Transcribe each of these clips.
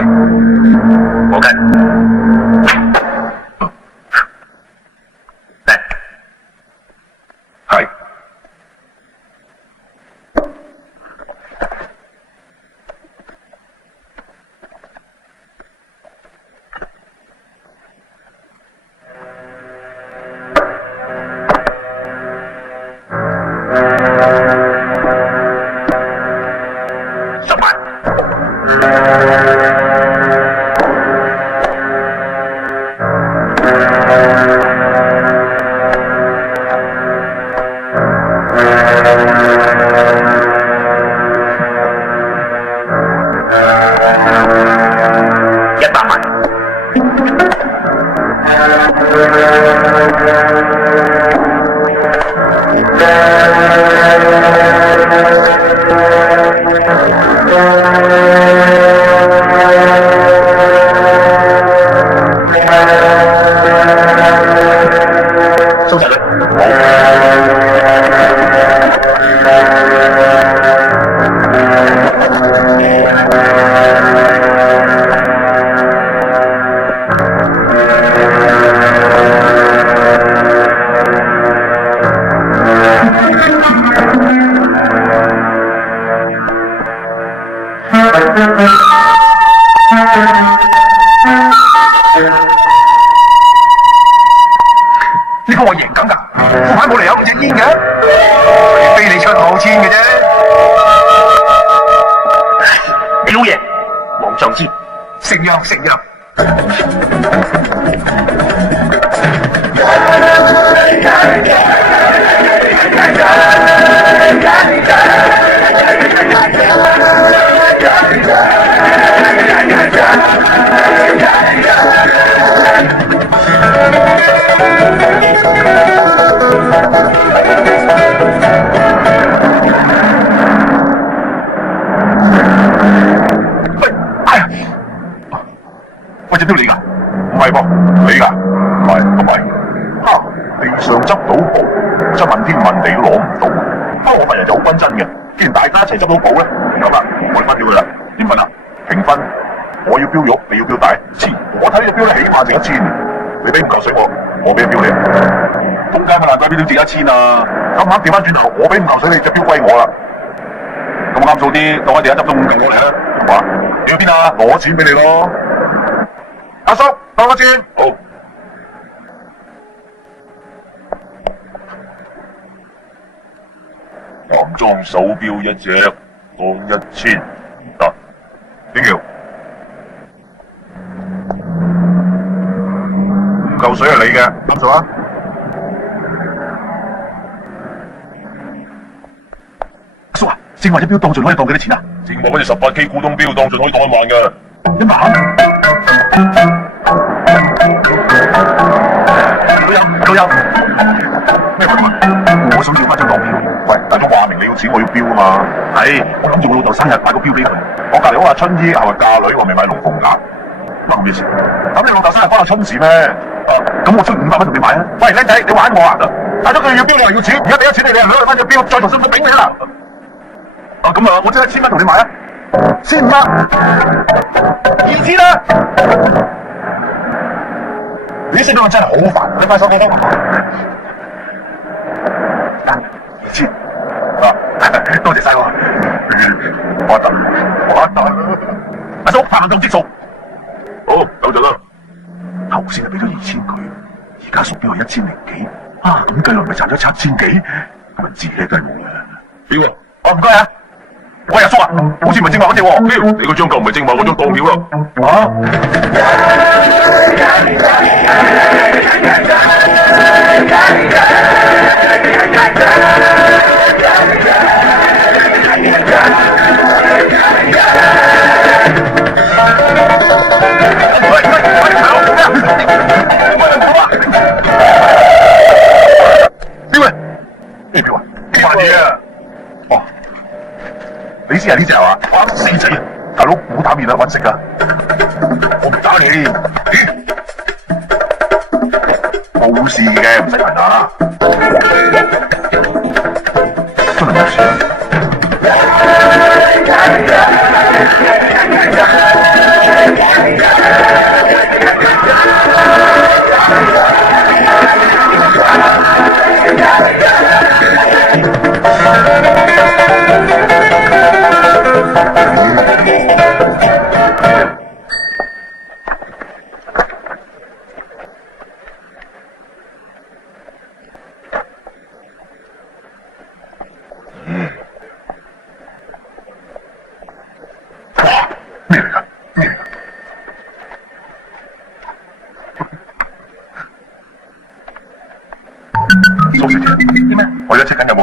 快，我跟。嚟，係。呢個我贏緊㗎，副牌冇理由唔隻煙嘅，非你出我簽嘅啫。你老爺，王上之，承讓承讓。喂，隻錶你㗎？唔係噃，你㗎？唔係，唔係。哈！地上執到寶，真問天問地都攞唔到。我份人就好均真嘅，既然大家一齊執到寶咧，咁啦，我哋分咗佢啦。點問啊？平分。我要錶玉，你要錶帶。我睇呢隻錶咧，起碼值1000。你俾5嚿水我俾隻錶你。中間咪難怪錶都值1000啊！咁啱調翻轉頭，我俾5嚿水你，隻錶歸我啦。咁啱數啲，當我哋一執到5嚿我嚟啦。話你去邊啊？攞錢俾你咯。阿叔，當我錢。好。男裝手錶一隻，當1000。得。邊條？5嚿水係你嘅，啱數啊！阿叔啊，正話隻錶當盡可以當幾多錢啊？正話嗰隻18K 古董錶當盡可以當1萬㗎。1萬？老友，咩話啊？我想要翻張當錶。喂，大佬話明你要錢，我要錶啊嘛。係，我諗住我老豆生日買個錶俾佢。我隔離屋話春姨後日嫁女，話未買龍鳳鈪。乜咩事？咁你老豆生日關我春事咩？咁我出500蚊同你買啊！喂，僆仔，你玩我啊？大咗佢要錶，你話要錢，而家俾咗錢你，你攞翻隻錶，再同心都頂你啦！咁啊，我即刻1000蚊同你買啊！1500，2000啦！你識到我真係好煩，你快手機啦！2000，多謝晒我，我得，阿叔500蚊夠積數。好，等陣啦。頭先就俾咗2000佢，而家屬俾我1000幾，咁計落咪賺咗7000幾，咁咪自己都係冇啦。表啊，唔該啊。喂，阿叔啊，好似唔係正話嗰隻喎。表，你嗰張夠唔係正話嗰張當票啦。咩錶啊？幾萬嘢啊！哦，你先係呢隻係嘛？哇，死仔啊！大佬唔好打面啦，搵食噶。我唔打你。冇事嘅，唔使問啊。真係冇事啊！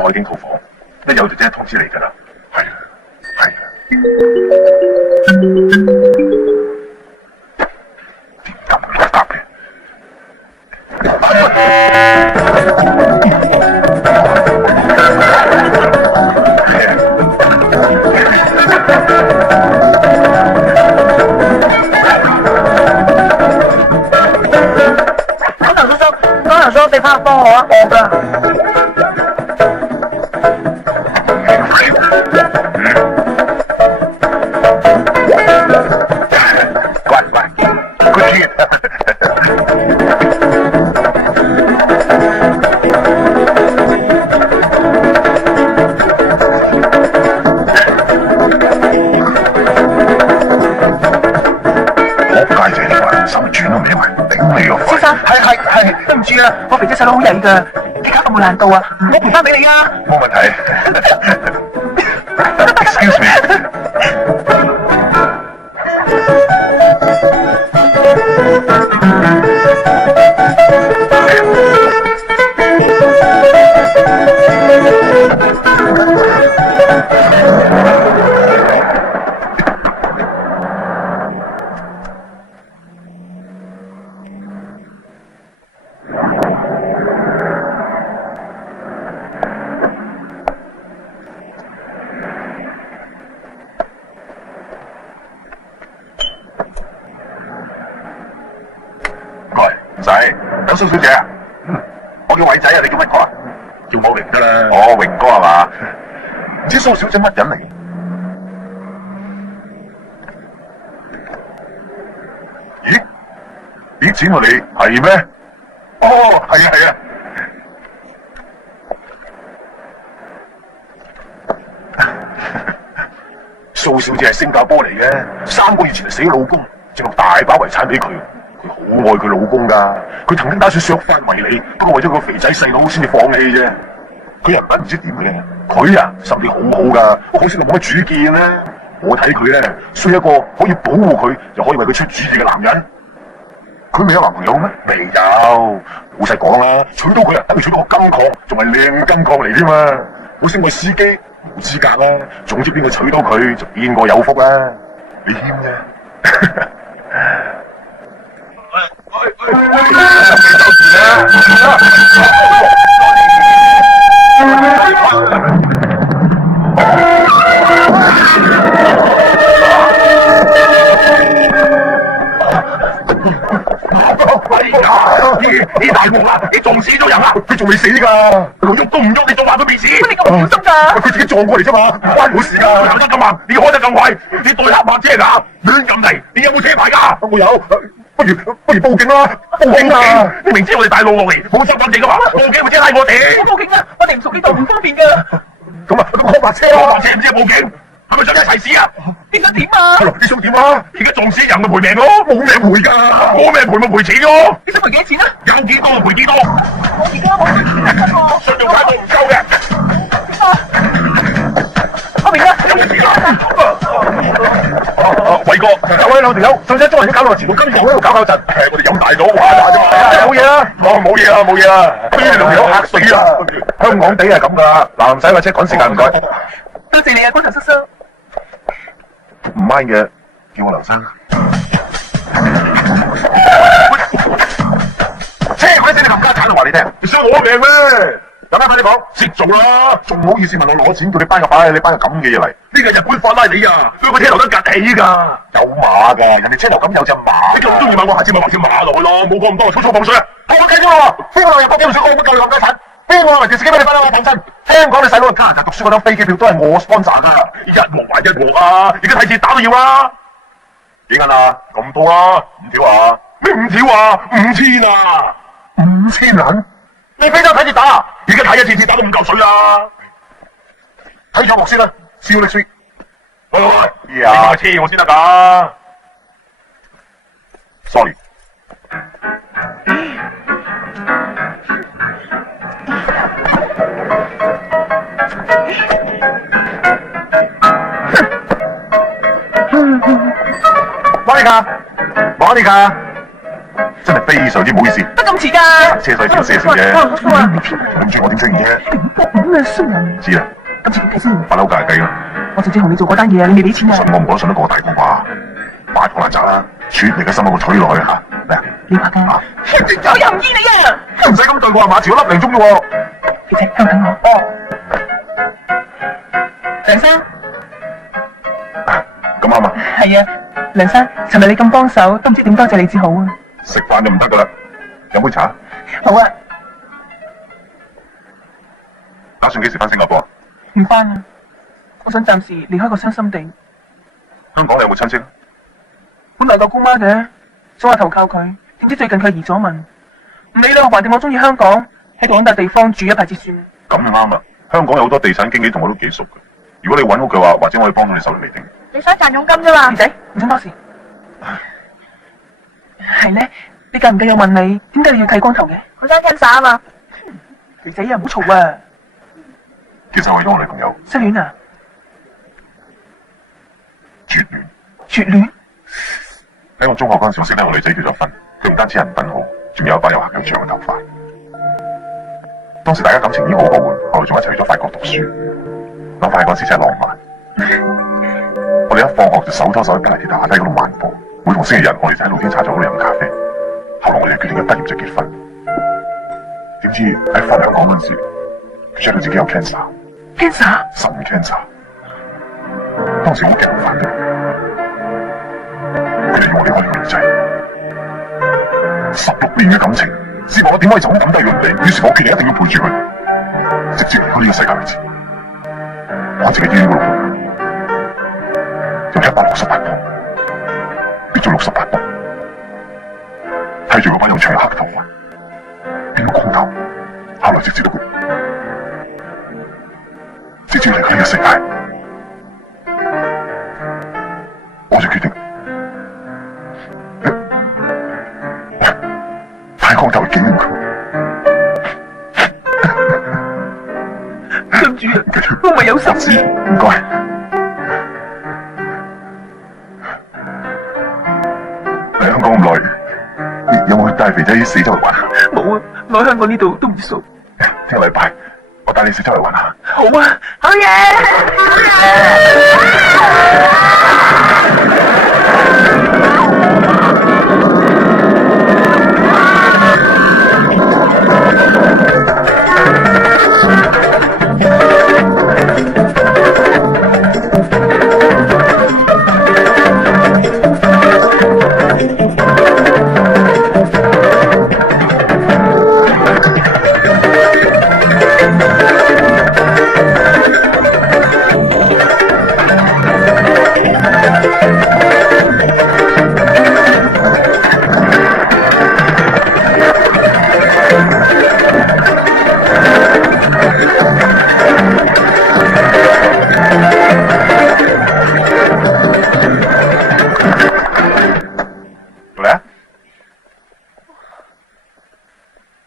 我已經套房，一有就即刻通知你㗎啦。係啊，係啊。點咁唔答嘅？港頭叔，你翻去幫我啊，我㗎。先生，係，對唔住啊，我肥仔細佬好曳㗎，你搞到冇難度啊，我賠翻俾你啊。冇問題。Excuse me。唔使，有蘇小姐啊？我叫偉仔啊，你叫乜哥啊？叫我榮得啦。哦，榮哥係嘛？唔知蘇小姐乜人嚟？咦？咦？錢我你係咩？哦，係啊係啊。蘇小姐係新加坡嚟嘅，3個月前就死老公，剩落大把遺產俾佢。佢好愛佢老公噶，佢曾經打算削翻為你，不過為咗個肥仔細佬先至放棄啫。佢人品唔知點嘅，佢啊心地好好噶，可惜就冇乜主見咧。我睇佢咧，需要一個可以保護佢，又可以為佢出主意嘅男人。佢未有男朋友咩？未有。老實講啦，娶到佢啊，等佢娶到個金礦，仲係靚金礦嚟添嘛。我升為司機冇資格啦，總之邊個娶到佢就邊個有福啦。你謙啫。你大鑊啦！你撞死咗人啦！佢仲未死噶，佢喐都唔喐，你仲話佢未死？乜你咁唔小心噶？佢自己撞過嚟啫嘛，唔關我事噶。行得咁慢，你開得咁快，你對黑白車噶，亂咁嚟！你有冇車牌噶？我有。不如報警啦！報警啊！你明知我哋大路落嚟，冇執法證噶嘛？報警咪即係拉我哋！報警啊！我哋唔熟呢度，唔方便噶。咁啊，開白車咯！白車唔知報警，係咪想一齊死啊？你想點啊？你想點啊？而家撞死人咪賠命咯，冇命賠噶，冇命賠咪賠錢咯。你想賠幾多錢啊？有幾多就賠幾多。我而家冇信用卡都唔夠嘅。我明啦，有冇錢啊？偉哥，有位兩條友，上次中人都搞到遲到，今日喺度搞搞震，我哋飲大咗玩下啫嘛。冇嘢啦，冇嘢啦，冇嘢啦。呢兩條友嚇死啦！香港地係咁噶，嗱唔使架車趕時間，唔該。多謝你啊，光頭叔叔。唔 mind 嘅，叫我劉生。車嗰啲死你冚家鏟，我話你聽，你想攞命咩？有咩快啲講，識做啦，仲唔好意思問我攞錢，叫你班個擺，你班個咁嘅嘢嚟。呢個日本法拉利啊，佢個車頭得趌起噶，有馬噶，人哋車頭咁有隻馬。你咁中意買，我下次咪畫條馬落去咯，冇講咁多，粗粗放水啊！我計咗喎，邊個落入北京水澳乜夠你冚家鏟？邊個嚟條司機俾你翻啦？等陣，聽講你細佬去加拿大讀書嗰張飛機票都係我 sponsor 噶，一鑊還一鑊啊！而家睇錢打都要啦，幾銀啊？咁多啦，5條啊？咩5條啊？5000啊？5000銀？你飛咗睇住打，而家睇一次打都5嚿水啊！睇咗落先啦 ，see you next week。喂，你架車我先得噶 ，sorry。Monica，真係非常之唔好意思。得咁遲㗎？車費少些少啫，對唔住我點出現啫？咁嘅衰人，知啦，今次點計先？發嬲計係計啦。我直接同你做嗰單嘢啊，你未俾錢啊？信我唔覺得信得過大公話，快破爛渣啦！穿你嘅心我取落去嚇，嚟啊！你話㗎？我又唔依你啊！唔使咁對我啊，馬朝一粒零鐘啫喎。肥仔，喺度等我。哦，梁生。咁啱啊！係啊，梁生，尋日你咁幫手，都唔知點多謝你至好啊！食飯就唔得噶啦，飲杯茶。好啊，打算幾時翻新加坡啊？唔翻啊！我想暫時離開個傷心地。香港你有冇親戚啊？本來個姑媽嘅，想話投靠佢，點知最近佢移咗民。唔理啦，橫掂我中意香港，喺度揾笪地方住一排至算。咁就啱啦，香港有好多地產經紀同我都幾熟嘅。如果你揾屋嘅話，或者我可以幫到你手嚟定。你想賺佣金啫嘛？肥仔，唔想多事。係咧，你介唔介意我問你，點解你要剃光頭嘅？我想 cancer 啊嘛。肥仔啊，唔好嘈啊！其實我係我女朋友，失戀啊？絕戀。絕戀？喺我中學嗰陣時，我識得個女仔結咗婚，佢唔單止人品好，仲有一把又黑又長嘅頭髮。當時大家感情已經好好嘅，後來仲一齊去咗法國讀書。諗翻起嗰時真係浪漫。我哋一放學就手拖手喺地鐵下低嗰度漫步，每逢星期日我哋就喺露天茶座嗰度飲咖啡。後來我哋決定一畢業就結婚。點知喺翻香港嗰陣時，佢知道自己有 cancer， 腎 cancer。當時好極力反對，佢哋要我離開呢個女仔。16年嘅感情，試問我點可以就咁抌低佢唔理？於是我決定一定要陪住佢，直至離開呢個世界為止。我喺自己醫院嗰度有168磅，跌咗68磅，睇住嗰把又長又黑頭髮，變咗光頭，後來直至到佢，直至離開呢個世界，我就決定剃光頭去紀念佢。對唔住啊，我咪有心事。唔該。嚟香港咁耐，有冇帶肥仔四周圍玩？冇啊，我喺香港呢度都唔熟。聽個禮拜，我帶你四周圍玩下。好啊，好嘢！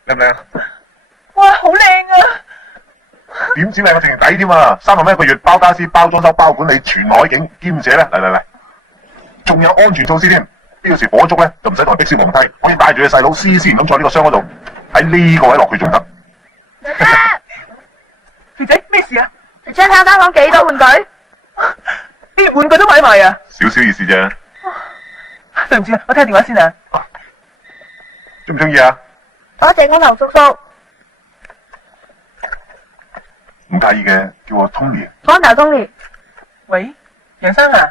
靚唔靚啊？哇，好靚啊！點知靚我淨係抵添啊！3萬蚊一個月，包家私、包裝修、包管理，全海景，兼且咧，嚟，仲有安全措施添。呢個時火燭咧，就唔使同人逼消防梯，可以帶住你細佬斯斯然咁坐呢個箱嗰度，喺呢個位落去仲得。肥仔，咩事啊？你將睇間房幾多玩具？啲玩具都買埋啊！少少意思啫。對唔住啊，我聽下電話先啊。中唔中意啊？多謝光頭叔叔。唔介意嘅，叫我 Tony。光頭 Tony。喂，楊生啊，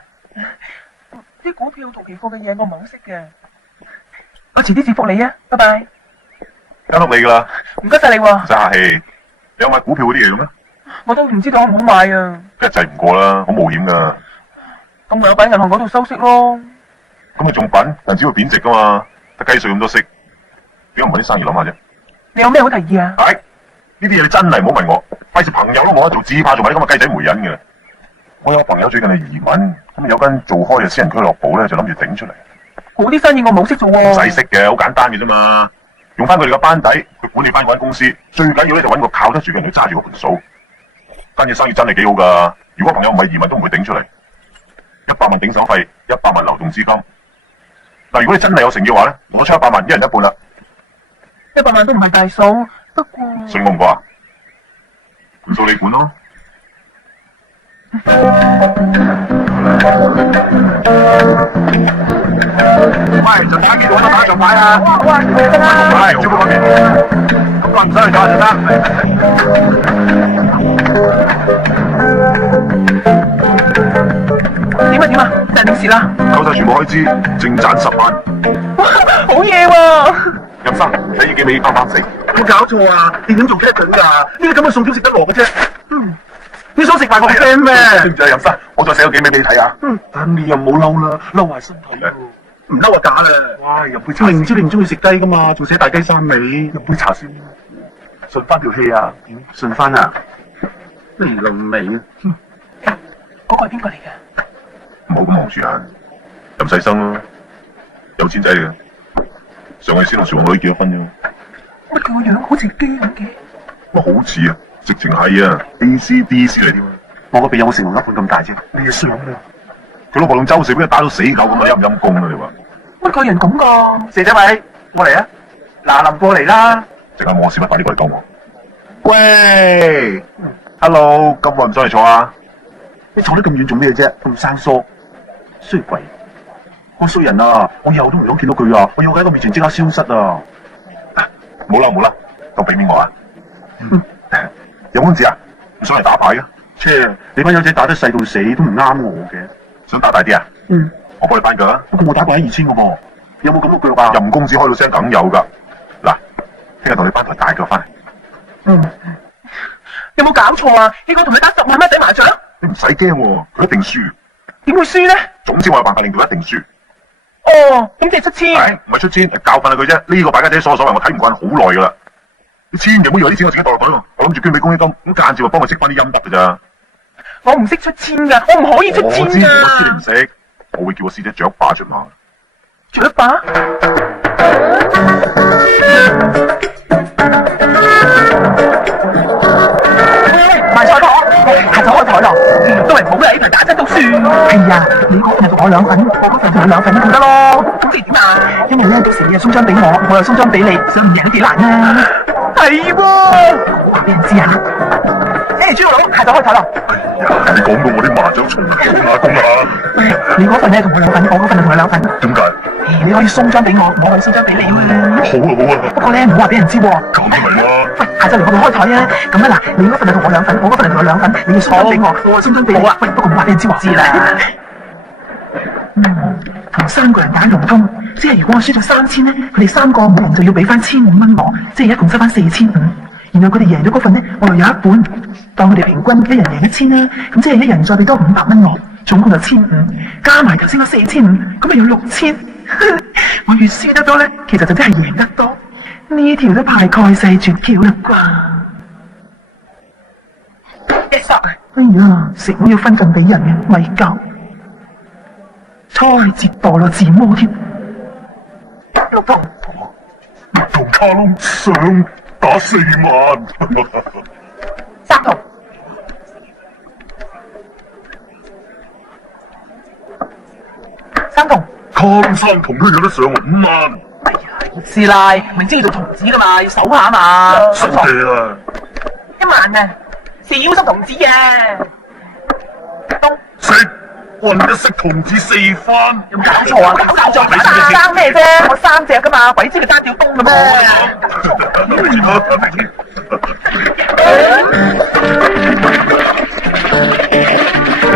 啲股票同期貨嘅嘢我唔係好識嘅，我遲啲至覆你啊，拜拜。間屋你噶啦，唔該晒你喎。唔使客氣。你有買股票嗰啲嘢嘅咩？我都唔知道好唔好買啊。一制唔過啦，好冒險噶。咁唯有擺銀行嗰度收息咯。咁你仲品，銀紙會貶值噶嘛？得雞碎咁多息，點解唔搵啲生意諗下啫？你有咩好提議啊？係呢啲嘢你真係唔好問我，費事朋友都冇得做，只怕做埋啲咁嘅雞仔媒人嘅。我有個朋友最近去移民，咁有間做開嘅私人俱樂部咧，就諗住頂出嚟。嗰啲生意我冇識做喎。唔使識嘅，好簡單嘅啫嘛。用翻佢哋嘅班底去管理翻嗰間公司，最緊要咧就揾個靠得住嘅人去揸住嗰盤數。間嘢生意真係幾好噶。如果朋友唔係移民都唔會頂出嚟。100萬頂手費，100萬流動資金，嗱，如果你真係有誠嘅話咧，我出100萬，一人一半啦。 100萬都唔係大數，不過信我唔過啊？盤數你管咯。喂，就睇下幾度都打上牌啊！哇，真啊！係，招嗰邊，咁耐唔使去打就得。點啊？大定事啦！扣晒全部開支，淨賺10萬。哇，好嘢喎！任生，你要幾味翻死？有冇搞錯啊？電影做劇緊㗎，呢啲咁嘅餸點食得落嘅啫？你想食埋我 friend 咩？知唔知啊，任生？我再寫個幾味俾你睇啊！但你又唔好嬲啦，嬲壞身體喎。唔嬲就假啦。哇，入杯茶。明知你唔中意食雞㗎嘛，仲寫大雞三味。入杯茶先。順翻條氣啊！順翻啊？你論味啊？嗰個係邊個嚟嘅？唔好咁望住啊！任世生咯，有錢仔嚟嘅。上去先同船王女結咗婚啫。乜佢個樣好似機咁嘅？乜好似啊？直情係啊 ，ACDC 嚟添。我個鼻有冇成龍一半咁大啫？你嘅相啊？佢老婆用周四俾佢打到死狗咁啊，陰唔陰公啊？你話？乜個人咁噶？蛇仔咪，我嚟啊！嗱，臨過嚟啦！陣間我屎忽快啲過嚟救我。喂 ，Hello， 咁耐唔上嚟坐啊？你坐得咁遠做咩啫？咁生疏，衰鬼！我衰人啊！我以後都唔想見到佢啊！我要喺佢面前即刻消失啊！冇啦，都俾面我啊！有公子啊？唔上嚟打牌嘅？切！你班友仔打得細到死都唔啱我嘅。想打大啲啊？我幫你扳腳啊！不過我打過2000個噃，有冇咁嘅腳啊？任公子開到聲梗有噶。嗱，聽日同你扳台大腳翻嚟。有冇搞錯啊？呢個同你打10萬蚊仔麻雀？你唔使驚喎，佢一定輸。點會輸咧？總之我有辦法令到佢一定輸。哦，咁即係出千。係唔係出千？教訓下佢啫。呢個敗家仔所作所為，我睇唔慣好耐噶啦。你千祈唔好以為啲錢我自己袋落袋喎，我諗住捐俾公益金，咁間接話幫佢積翻啲陰德噶咋。我唔識出千噶，我唔可以出千我知你噶。唔識，我會叫個師姐雀霸出馬。雀霸？賣菜婆，下咗開台咯，都係唔好啦，呢台打針都算。係啊，你嗰份係同我兩份，我嗰份同我兩份咁得咯。咁即係點啊？因為咧，迪士尼又鬆張俾我，我又鬆張俾你，想唔贏都幾難啊。係喎，話俾人知下。豬肉佬，下晝開台咯。你講到我啲麻雀重工啊！你嗰份咧同我兩份，我嗰份就同你兩份。點解？你可以鬆張俾我，我可以鬆張俾你喎。好啊！不過咧，唔好話俾人知喎。咁都明啦。喂，下晝嚟我度開台啊！咁啊嗱，你嗰份就同我兩份，我嗰份就同我兩份，你要鬆張俾我，我鬆張俾你。好啊，喂，不過唔好話俾人知喎。知啦。同3個人打龍通，即係如果我輸咗3000咧，佢哋3個每人就要俾翻1500蚊我，即係一共收翻4500。然後佢哋贏咗嗰份咧，我又有一半，當佢哋平均一人贏1000啦，咁即係一人再俾多500蚊我，總共就1500，加埋頭先嗰4500，咁咪有6000。我越輸得多咧，其實就真係贏得多，呢條都派蓋世絕橋啦啩。一索啊！哎呀，食我要分盡俾人嘅，咪夠。初節墮落自摸添。六同卡窿想打4萬。三同卡窿3同都有得上5萬。師奶，明知要做童子噶嘛，要守下啊嘛。收地啦1萬啊，小心童子啊。食混一色童子4番。有冇搞錯啊？搞錯生咩啫？我3隻噶嘛，鬼知佢揸吊東嘅咩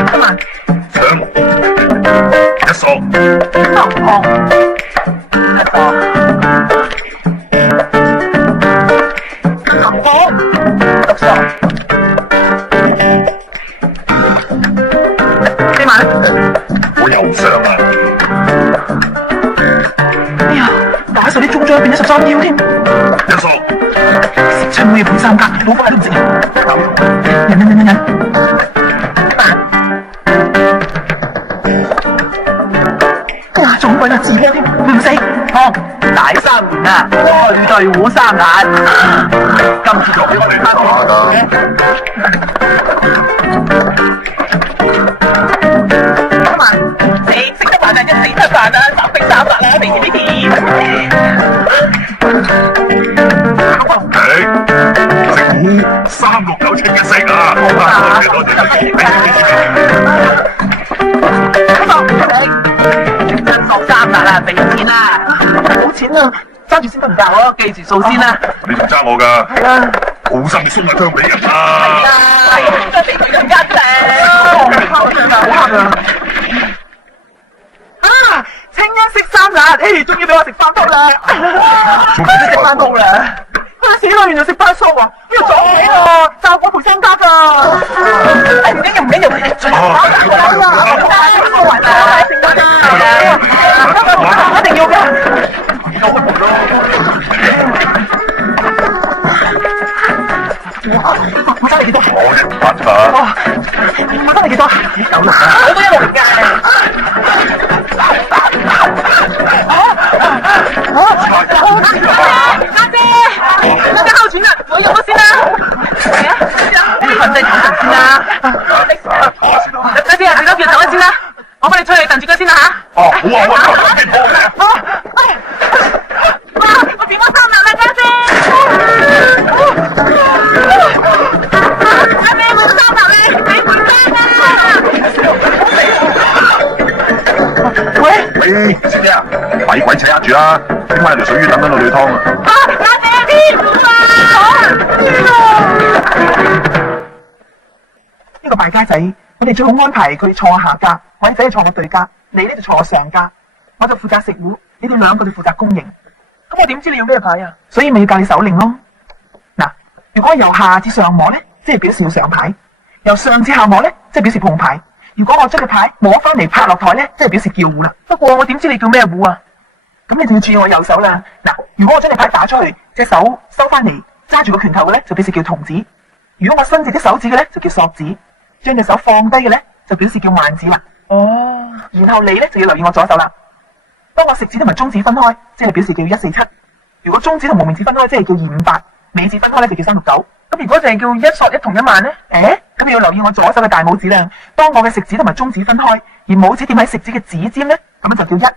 ？1萬搶一索3項1個3個6索4萬。我又上啊！哎呀，打晒啲中獎變咗13秒添。一索食親妹配3格，老闆都唔食啊！忍1萬。哇，仲貴過自摸添，唔死。大3年啊，對對虎3眼。今次仲要我嚟打㗎。1萬，你食得飯啊，1、4、7飯啊，3兵3物啊。俾錢俾錢。食糊369清一色啊！多謝。真索3啦，俾錢啦。冇錢啊，揸住先得唔得？我記住數先啦。你仲揸我㗎？係啊。好心你送下香俾人啊！係真係俾佢更加正。好黑啊！清一色3辣，終於俾我食翻粥啦！食翻粥啦！死啦！原來食翻餸啊！呢個撞死我，就我陪身家㗎。唔緊要，唔緊要，最後一定要㗎。我爭你幾多？我100啫嘛。我爭你幾多？9啦，我都160㗎。家姐哮喘啦，我入咗先啦。係啊，你瞓低唞陣先啦。家姐啊，你諗住唞一先啦，我幫你出去燉住佢先啦嚇。哦，好啊，好啊，我點咗3辣啦，家姐。家姐，我3辣咧，你陪生啊！喂，師姐啊，咪鬼扯住啦，聽晚有條水魚等緊我哋湯啊！家姐邊啊？呢個敗家仔，我哋最好安排佢坐我下家，或者坐我對家，你呢就坐我上家，我就負責食糊，你哋2個就負責供應。咁我點知你要咩牌啊？所以咪要教你手令咯。嗱，如果由下至上摸咧，即係表示要上牌；由上至下摸咧，即係表示碰牌。如果我將個牌摸翻嚟拍落台咧，即係表示叫糊啦。不過我點知你叫咩糊啊？咁你就要注意我右手啦。嗱，如果我將隻牌打出去，隻手收翻嚟揸住個拳頭嘅咧，就表示叫童子；如果我伸直啲手指嘅咧，就叫索子；將隻手放低嘅咧，就表示叫慢子啦。哦。然後你咧就要留意我左手啦。當我食指同埋中指分開，即係表示叫147；如果中指同無名指分開，即係叫258；尾指分開咧就叫369。咁如果淨係叫1索1同1慢咧？咁你要留意我左手嘅大拇指啦。當我嘅食指同埋中指分開，而拇指點喺食指嘅指尖咧，咁樣就叫1；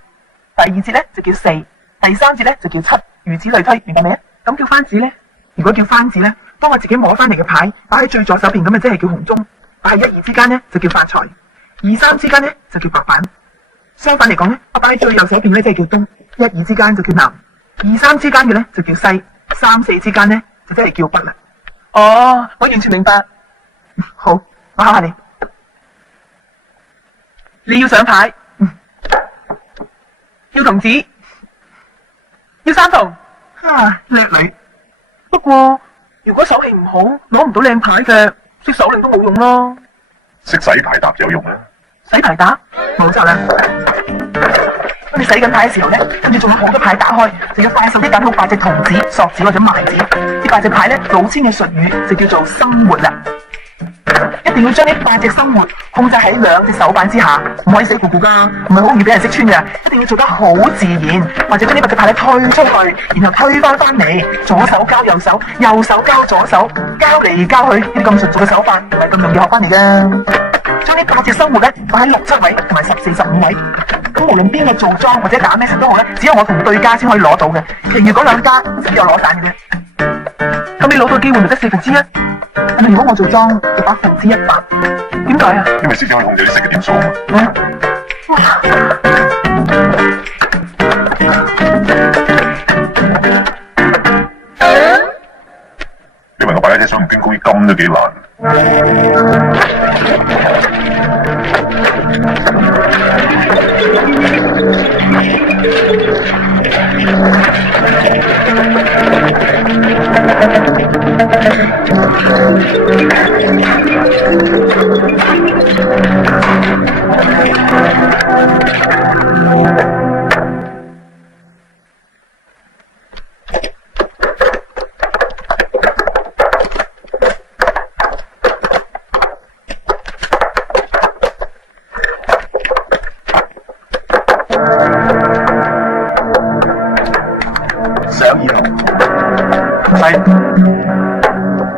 第2節咧就叫4；第3節咧就叫7，如此類推，明白未啊？咁叫番子咧？如果叫番子咧，當我自己摸翻嚟嘅牌擺喺最左手邊，咁啊即係叫紅中；擺喺1、2之間咧就叫發財；2、3之間咧就叫白板。相反嚟講咧，我擺喺最右手邊咧即係叫東；1、2之間就叫南；2、3之間嘅咧就叫西；3、4之間咧就即係叫北啦。哦，我完全明白。好，我考下你。你要上牌，要童子，要3筒。叻女。不過如果手氣唔好，攞唔到靚牌嘅，識手令都冇用咯。識洗牌搭有用啊！洗牌打，冇錯啦。當你洗緊牌嘅時候咧，跟住仲有好多牌打開，就要快手啲揀好8隻童子、索子或者盲子。呢8隻牌咧，老千嘅術語就叫做生活啦。一定要將呢8隻生活控制喺2隻手板之下，唔可以死咕咕噶，唔係好易俾人識穿嘅。一定要做得好自然，或者將呢8隻牌咧推出去，然後推翻嚟，左手交右手，右手交左手，交嚟交去，呢啲咁純熟嘅手法，唔係咁容易學翻嚟噶。將呢8隻生活咧擺喺6、7位同埋14、15位。咁無論邊個做莊或者打咩食都好咧，只有我同對家先可以攞到嘅，其餘嗰2家只有攞散嘅啫。咁你攞到機會咪得1/4？但係如果我做莊就100%，點解啊？因為師姐可以控制你食嘅點數啊嘛。因為我擺一隻雙邊高於金都幾難。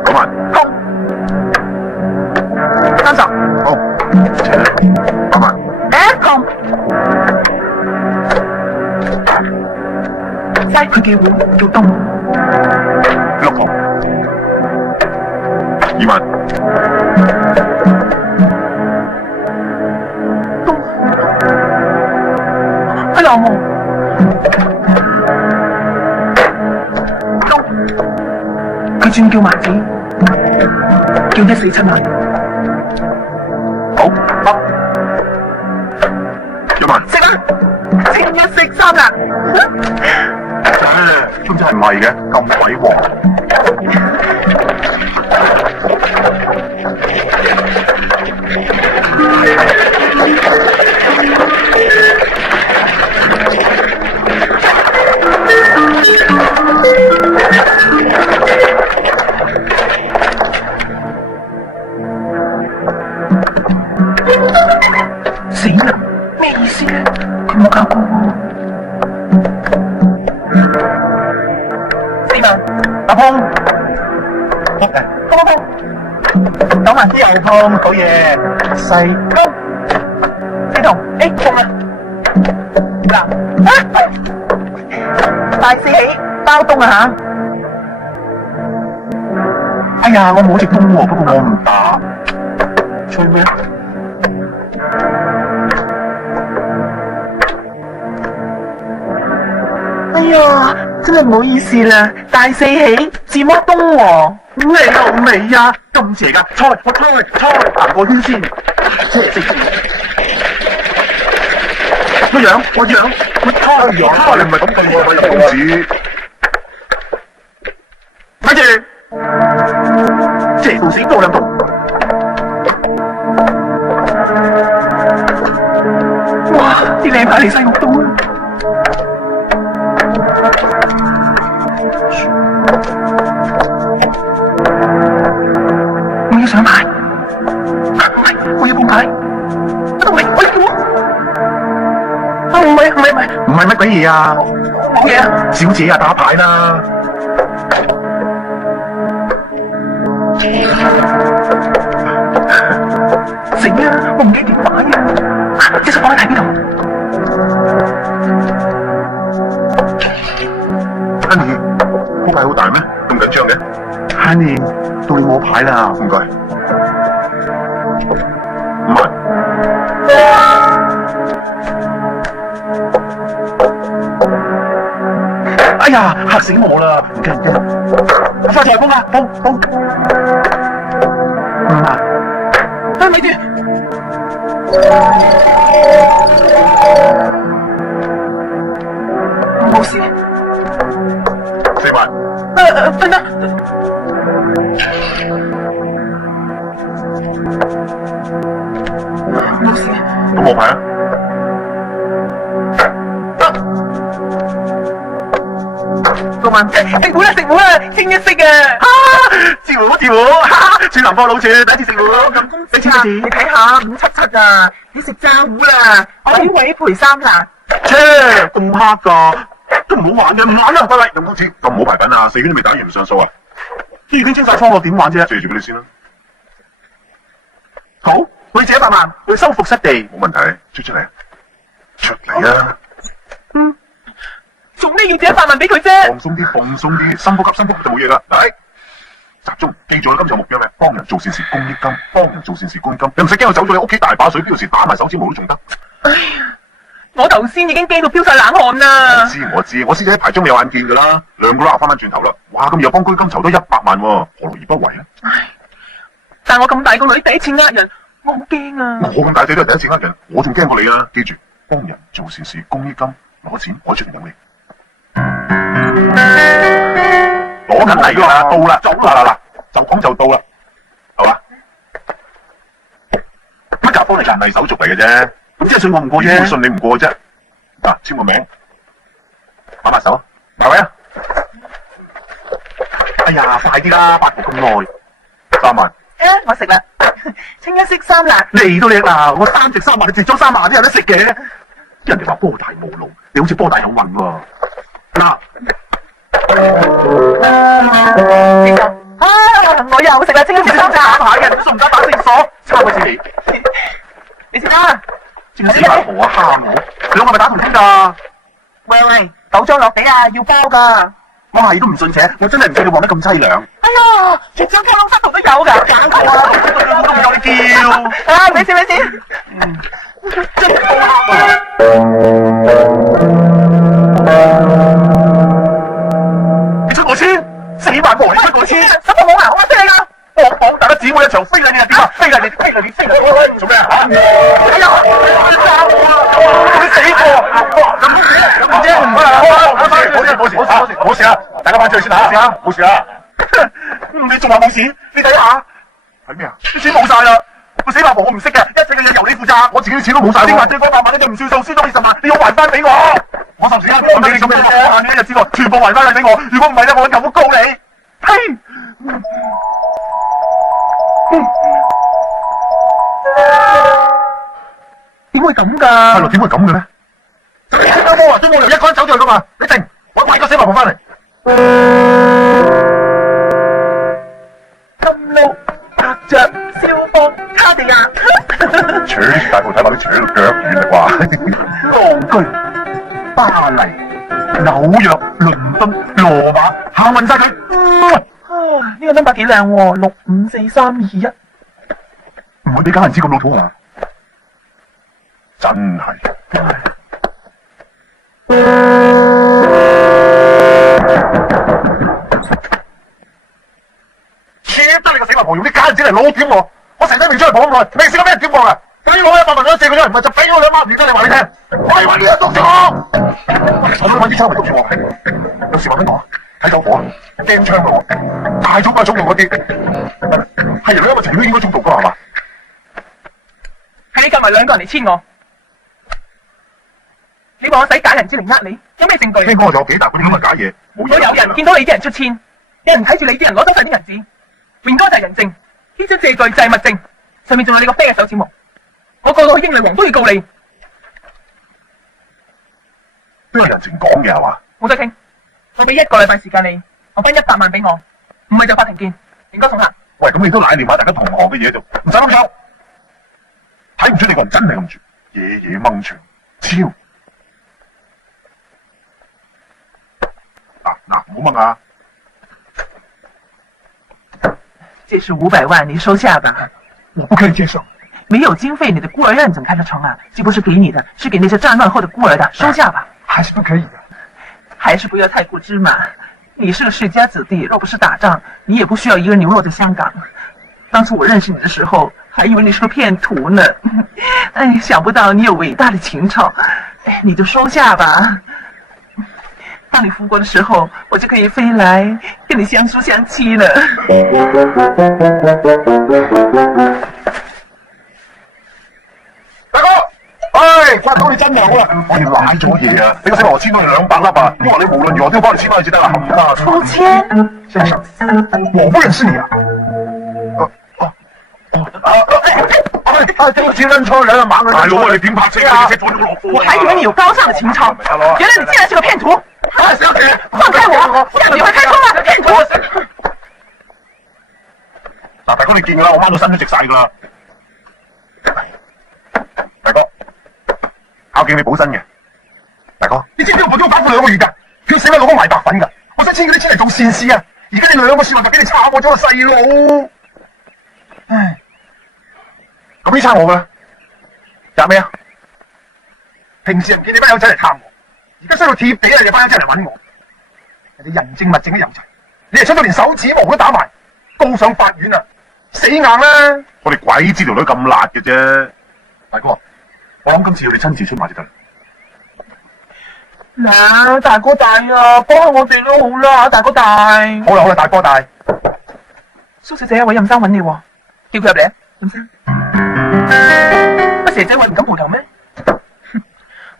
9萬，空30，好，8萬，空西佢叫碗叫東， 6號2萬，哎呀我東，佢轉叫萬子，叫147萬，好得1萬。食啊！清一色3啦，都真係唔係嘅，咁鬼黃。死啦！咩意思咧？佢冇教過我。4萬，阿峰，峰，9萬之後峰，好嘢，細高，司徒，峰啊，嗱，大四起，包東啊吓！哎呀，我冇隻東喎，不過我唔打，吹咩？哎呀，真係唔好意思啦，大四起，自摸東喎，你老味呀，咁邪噶，我猜，行個圈先，即係識我養，我猜，你唔係咁對我嘅公子。睇住，邪道士多兩度，哇，啲靚牌嚟晒我東啊！我要上牌，唔係，我要碰牌，我要叫啊！唔係乜鬼嘢啊！冇嘢啊！小姐啊，打牌啦！死啊！我唔記得點擺啊！隻手放喺睇邊度？阿年，嗰牌好大咩？咁緊張嘅？阿年，到你冇牌啦，唔該。5萬。哎呀，嚇死我啦！唔驚，發財風啊，風，5萬。咪住！冇事。4萬。分啦。冇事。咁我牌啊？6萬，食糊啦，清一色啊！自糊，處男坊老處，第一次食糊，咁公子啊！你睇下577啊，你食炸糊啦，我要委賠3啦。切，咁黑噶，都唔好玩嘅，唔玩啦，喂，咁公子咁冇牌品啊？4圈都未打完唔上數啊？都已經清晒倉咯，點玩啫？借住俾你先啦。好，我借100萬去收復失地，冇問題，出嚟，出嚟啊！做咩要借100萬俾佢啫？放鬆啲，深呼吸就冇嘢啦。嚟，集中，記住啦，今次目標咩？幫人做善事，公益金，你唔使驚我走咗你屋企大把水，邊度時打埋手指毛都仲得。哎呀，我頭先已經驚到飆晒冷汗啦！我知，我師姐牌中有眼見噶啦，2個啦，翻轉頭啦，哇，咁又幫居金籌多100萬喎，何樂而不為啊？但我咁大個女第一次呃人，我好驚啊！我咁大仔都係第一次呃人，我仲驚過你啊！記住，幫人做善事，公益金，攞錢我出嚟等你。攞緊嚟啦，到啦，走啦，就講就到啦，係嘛？乜甲方嚟㗎？係手續嚟嘅啫，咁即係信我唔過啫。點會信你唔過啫？嗱，簽個名，擺埋手，埋位啊！哎呀，快啲啦，8步咁耐，3萬。我食啦，清一色3辣。嚟到你啦，我3隻3萬，你折咗3萬都有得食嘅。人哋話波大冇路，你好似波大有運喎。嗱。我又食啦，清一色3打牌嘅，信唔打打死鎖，差鬼死你！你食啦，正死八婆啊，蝦我，你兩個係咪打同添㗎？喂喂，豆漿落地啊，要包噶。我係都唔信邪，我真係唔信你旺得咁凄涼。哎呀，全張卡窿塞圖都有噶，揀過啊，都唔有你叫。啊，沒事沒事。你出我千，4萬個你出我千，什麼冇啊？我飛你噶。我講大家姊妹一場，飛嚟你又點啊？飛嚟你，飛嚟你，飛嚟你，喂，做咩啊？哎呀，你炸我啊！你死過，咁都死，咁啫。冇事啊！大家翻出去先吓，冇事啊！你仲話冇事？你睇下，係咩啊？啲錢冇晒啦！個死八婆我唔識嘅，一切嘅嘢由你負責，我自己啲錢都冇晒。你還借400萬，你就唔算數，輸咗20萬，你要還翻俾我。我霎時間唔俾你咁樣講，限你1日之內全部還翻去俾我。如果唔係咧，我揾舅父告你。嘿！點會咁噶？係咯，點會咁嘅咧？就你黑魔啊，都冇理由一個人走咗去噶嘛？你定我買個死八婆翻嚟。金鹿拍着消防卡地亞。扯啲大鋪睇落啲扯到腳軟啦啩！戇居，巴黎、紐約、倫敦、羅馬，行運晒佢。呢個 number 幾靚喎，654-321。唔會俾家人知咁老土啊！真係。切得你個死八婆用啲假銀紙嚟攞點我！我成世未出嚟講咁耐，未試過俾人點過啊！等於攞100萬借佢出嚟，唔係就俾我2萬，而家你話你聽，我係話你督住我！我都揾啲差人督住我，有事話俾我，睇走火啊，驚槍噶喎，大種重用嗰啲，係人因為情都應該中毒噶係嘛？係你夾埋2個人嚟簽我，你話我使假銀紙嚟呃你，有咩證據？聽講我仲有幾大嗰啲咁嘅假嘢，如果有人見到你啲人出千，有人睇住你啲人攞走晒啲銀紙，榮哥就係人證，呢張借據就係物證，上面仲有你個啤嘅手指模，我告到去英女王都要告你。都有人情講嘅係嘛？冇得傾，我俾1個禮拜時間你，我分100萬俾我，唔係就法庭見，應該送客。喂，咁你都賴掂下大家同行嘅嘢做，唔使諗錯，睇唔出你個人真係咁住，夜夜掹長，超。嗱，唔好掹啊！這是500萬，你收下吧。我不可以接受。沒有經費，你的孤兒院怎麼看得成啊？既不是給你的，是給那些戰亂後的孤兒的，收下吧。還是不可以的。還是不要太過芝麻。你是個世家子弟，若不是打仗，你也不需要一個人流落在香港。當初我認識你的時候，還以為你是個騙徒呢。哎，想不到你有偉大的情操。哎，你就收下吧。當你復國的時候，我就可以飛來跟你相書相妻了。大哥，唉，刮到你真係好啦，我哋賴咗嘢啊！你個死婆簽咗你200粒啊！我話你無論如何都要幫你簽翻去至得啦，冚家鏟。我簽，先生，我不認識你啊！對不起，認錯人了，盲人。大佬啊，你點泊車啊？你車撞咗落貨。我還以為你有高尚的情操，原來你竟然是個騙徒！小姐，放開我，這樣你會開槍嗎？騙徒！嗱，大哥你見㗎啦，我掹到身都直晒㗎啦。大哥，孝敬你補身嘅。大哥，你知唔知我報咗反腐2個月㗎？佢死咪老公賣白粉㗎。我想簽嗰啲錢嚟做善事啊！而家你2個說話就俾你炒我咗個細佬。唉，咁呢餐我㗎啦，夾咩啊？平時人見你班友仔嚟探我，而家衰到貼地啊！你班友仔嚟揾我，人哋人證物證都有齊，你係出到連手指模都打埋，告上法院啊！死硬啦！我哋鬼知條女咁辣嘅啫，大哥，我諗今次要你親自出馬就得啦。嗱，大哥大啊，幫下我哋都好啦，大哥大。好啦好啦，大哥大。蘇小姐，我任生揾你喎，叫佢入嚟啊，任生。乜蛇仔位唔敢回頭咩？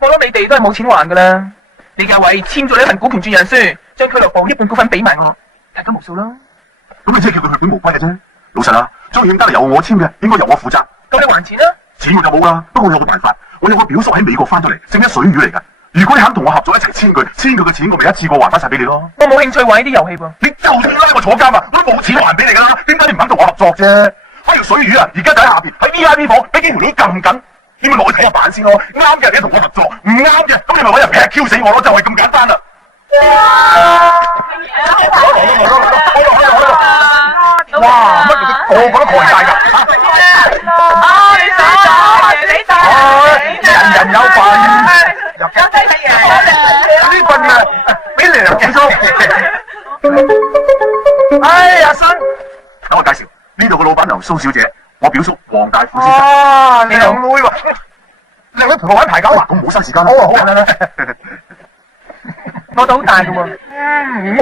我諗你哋都係冇錢還噶啦。李家偉簽咗你一份股權轉讓書，將俱樂部1半股份俾埋我，大家無數啦。咁你即係叫佢血本無歸嘅啫。老實啦，張欠單係由我簽嘅，應該由我負責。咁你還錢啦？錢我就冇啦，不過我有個辦法，我有個表叔喺美國翻咗嚟，正一水魚嚟噶。如果你肯同我合作一齊簽佢嘅錢，我咪一次過還翻晒俾你咯。我冇興趣玩呢啲遊戲噃。你就算拉我坐監啊，我都冇錢還俾你噶啦。點解你唔肯同我合作啫？嗰條水魚啊，而家就喺下邊喺 VIP 房，俾幾條女撳緊。你咪落去睇下版先咯。啱嘅你同我合作，唔啱嘅咁你咪搵人劈 Q 死我咯，就係咁簡單啦。哇！乜個個都狂晒㗎人人有份，有呢份啊，俾糧嘅咗。哎，阿生，等我介紹，呢度嘅老闆娘蘇小姐，我表叔黃大富先生。哦，靚妹喎，靚女陪我玩牌九啊？咁冇嘥時間啦。好啊，我都好大㗎喎。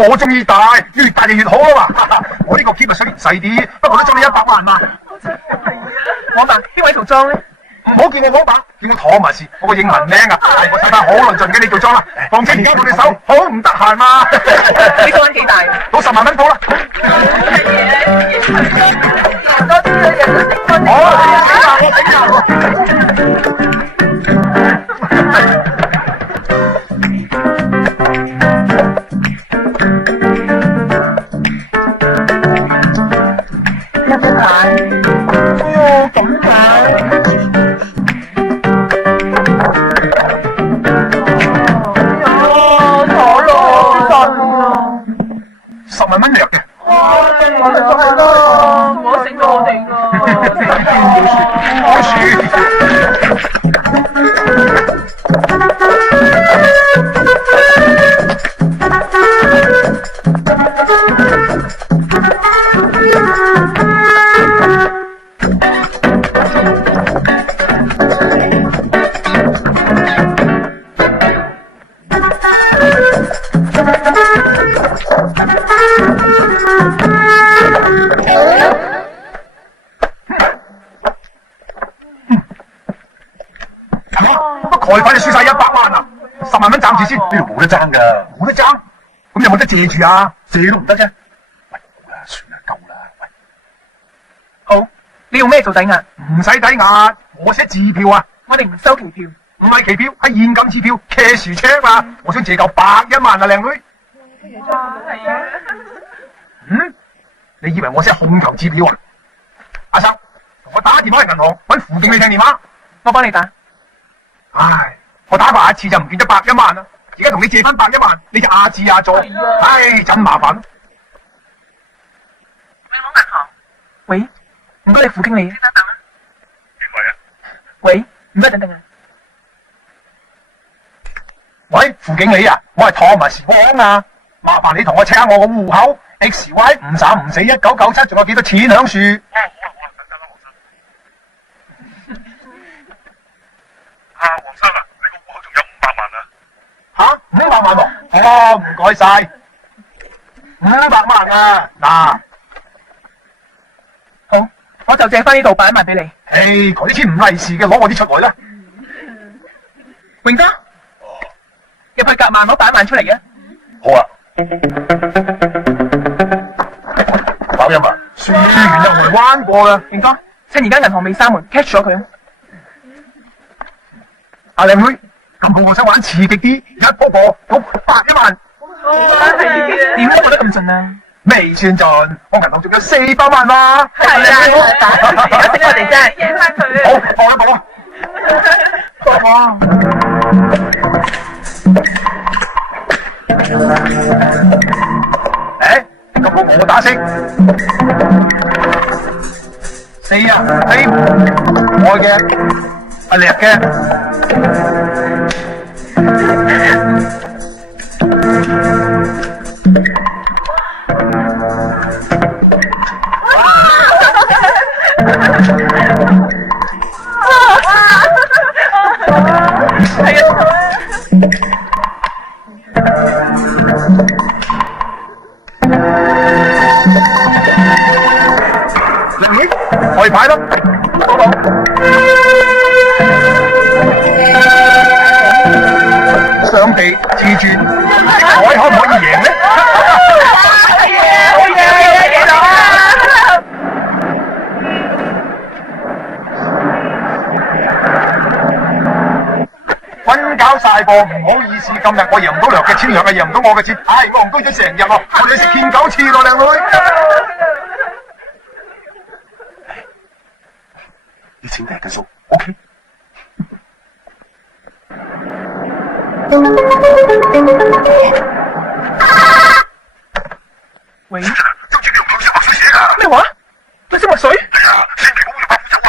我中意大，越大就越好啊嘛。我呢個 keep 雖然細啲，不過都中你100萬嘛。我問邊位做裝咧？唔好叫我講白，叫我妥埋事。我個英文名啊，大個世界好論盡嘅，你做裝啦。況且而家我哋手好唔得閒嘛。你想揾幾大？到10萬蚊鋪啦。10萬蚊掠嘅。我醒到我哋好樹。台快就輸晒100萬啦，10萬蚊賺住先，呢度冇得爭噶，冇得爭。咁有冇得借住啊？借都唔得啫。喂，好啦，算啦，夠啦。喂，好，你用咩做抵押？唔使抵押，我寫支票啊。我哋唔收期票。唔係期票，係現金支票 ，cash check 啊。我想借夠101萬啊，靚女。你以為我寫控球支票啊？阿生，同我打電話去銀行搵副經理聽電話。我幫你打。唉，我打過一次就唔見咗101萬啦，而家同你借翻101萬，你就阿支阿左，唉，真麻煩。喂，我銀行。喂，唔該你副經理。等等啊。邊位啊？喂，唔該等等啊。喂，副經理啊，我係Thomas Wong啊，麻煩你同我 check 下我個戶口 XY53541997，仲有幾多錢響樹？黃生啊，你個戶口仲有500萬啊？吓，500萬喎？哦，唔該晒，500萬啊！嗱，好，我就借翻呢度100萬俾你。唉，嗰啲錢唔利是嘅，攞我啲出來啦。榮哥，入去夾萬攞100萬出嚟嘅。好啊。跑音啊，輸完又回彎過啦。榮哥，趁而家銀行未閂門 catch 咗佢啊！阿靚女，咁好我想玩刺激啲，一波波到101萬。點解覺得咁盡啊？未算盡，我銀行仲有400萬嘛。係啊，打而家識我哋啫，贏翻佢。好，放一步啊！哇！咁我打色4啊，4我嘅。阿叻嘅，靚女，開牌啦！上地自轉，海可唔可以贏呢？贏到啦！溫搞晒噃，唔好意思，今日我贏唔到梁嘅錢，梁嘅贏唔到我嘅錢，唉，我戇居咗成日咯，我哋食騙9次咯，靚女。啲錢係計數 ，OK。喂？周知你用佢識墨水寫㗎。咩話？你識墨水？係啊，千祈唔好用白虎酒啊！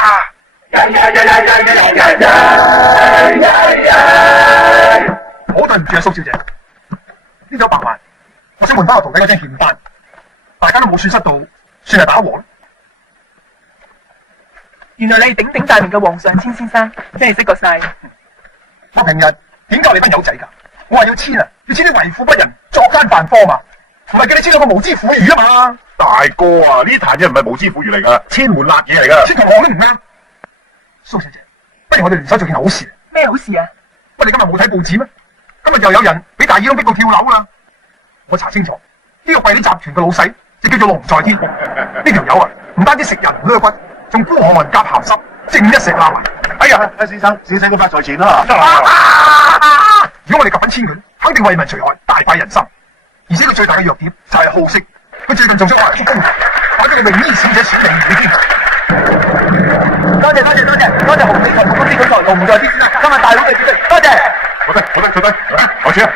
好對唔住啊，蘇小姐，呢酒100萬，我想換翻我徒弟嗰張欠單，大家都冇損失到，算係打和啦。原來你係鼎鼎大名嘅黃尚千先生，真係識過晒。我平日點教你班友仔㗎？我話要簽啊，要簽啲為富不仁、作奸犯科嘛，唔係叫你簽到個無知婦孺啊嘛。大哥啊，呢壇嘢唔係無知婦孺嚟噶，千門辣嘢嚟噶。簽同行都唔啱。蘇小姐，不如我哋聯手做件好事。咩好事啊？喂，你今日冇睇報紙咩？今日又有人俾大耳窿逼到跳樓啦！我查清楚，呢個貴利集團嘅老細就叫做龍在天。呢條友啊，唔單止食人唔甩骨，仲孤寒夾鹹濕，正一石拉埋。哎呀，先生都發在前啦。如果我哋夾緊簽佢，肯定為民除害，大快人心。而且佢最大嘅弱點就係好色，佢最近仲想開人工，擺咗個泳衣小姐選美已經。多謝紅景台公司總裁龍在天先生，今日大會嘅主席，多謝。坐低，開始啊！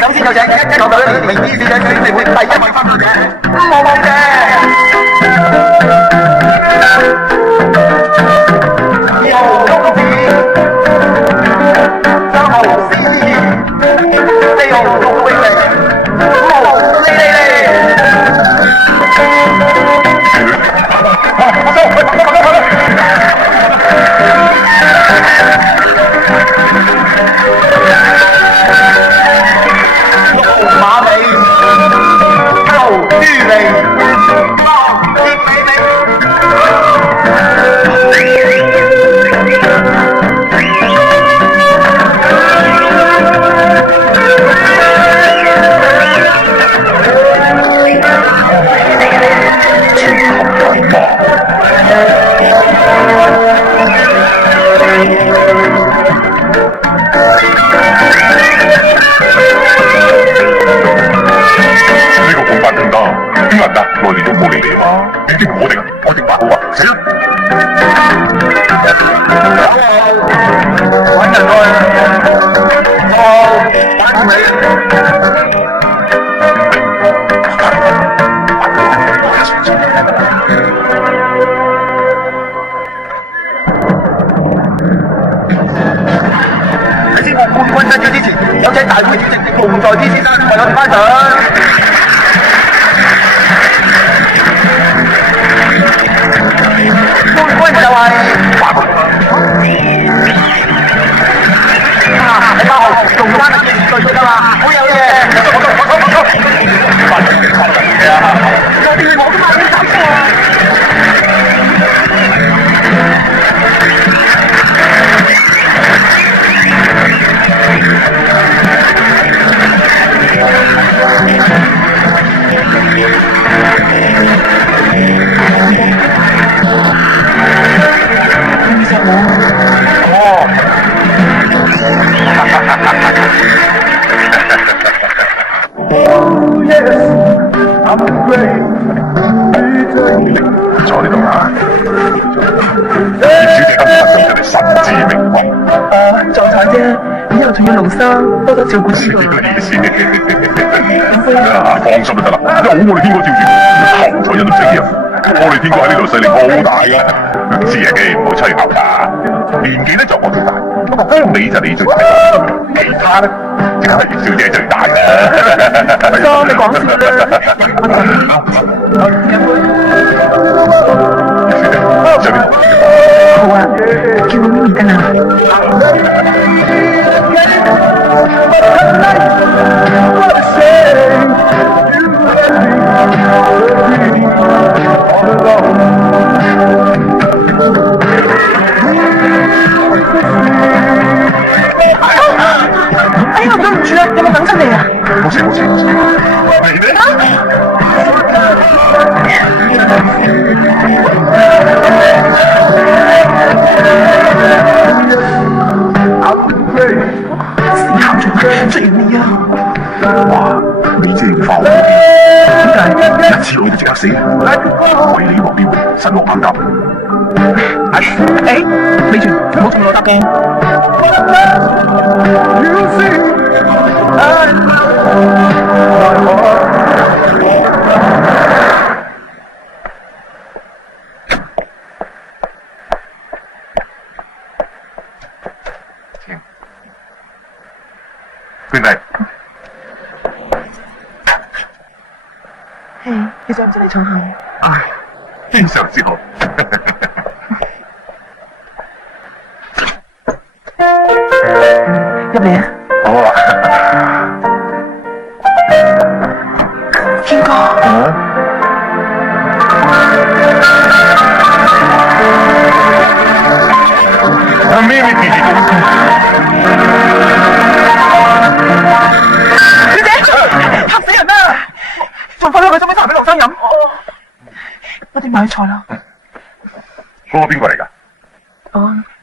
首先有請一九91年泳衣小姐選美會第1位參賽者，冇在天先生為我哋頒獎。冠軍就係你8號仲爭緊2歲㗎嘛，好有嘢！我哋我都買咗走啊！坐呢度啊！葉小姐今日真係實至名歸。助產啫，以後仲要勞生多多照顧呢個。意思放心就得啦，有我哋天哥照住，後台人都唔使驚。我哋天哥喺呢度勢力好大嘅，知爺嘅唔好吹牛㗎。年紀咧就我最大，不過光尾就你最大，其他咧就梗係葉小姐最大啦。你講笑啦！上邊好啊，叫我咪咪得啦。哎呀，對唔住啊，有冇等親你啊？冇事，嚟咩？出完未啊？哇！你真係化好點解？一次我就即刻死，為你落標，神落猛甲。咪住，唔好中我搭嘅。娟弟，嘿，你想唔想嚟坐下？唉，非常之好。入嚟啊！好啊。天哥，咪咪弟弟。小姐，嚇死人啦！仲快啲去斟杯茶俾龍生飲。我哋買菜啦。嗰個邊個嚟㗎？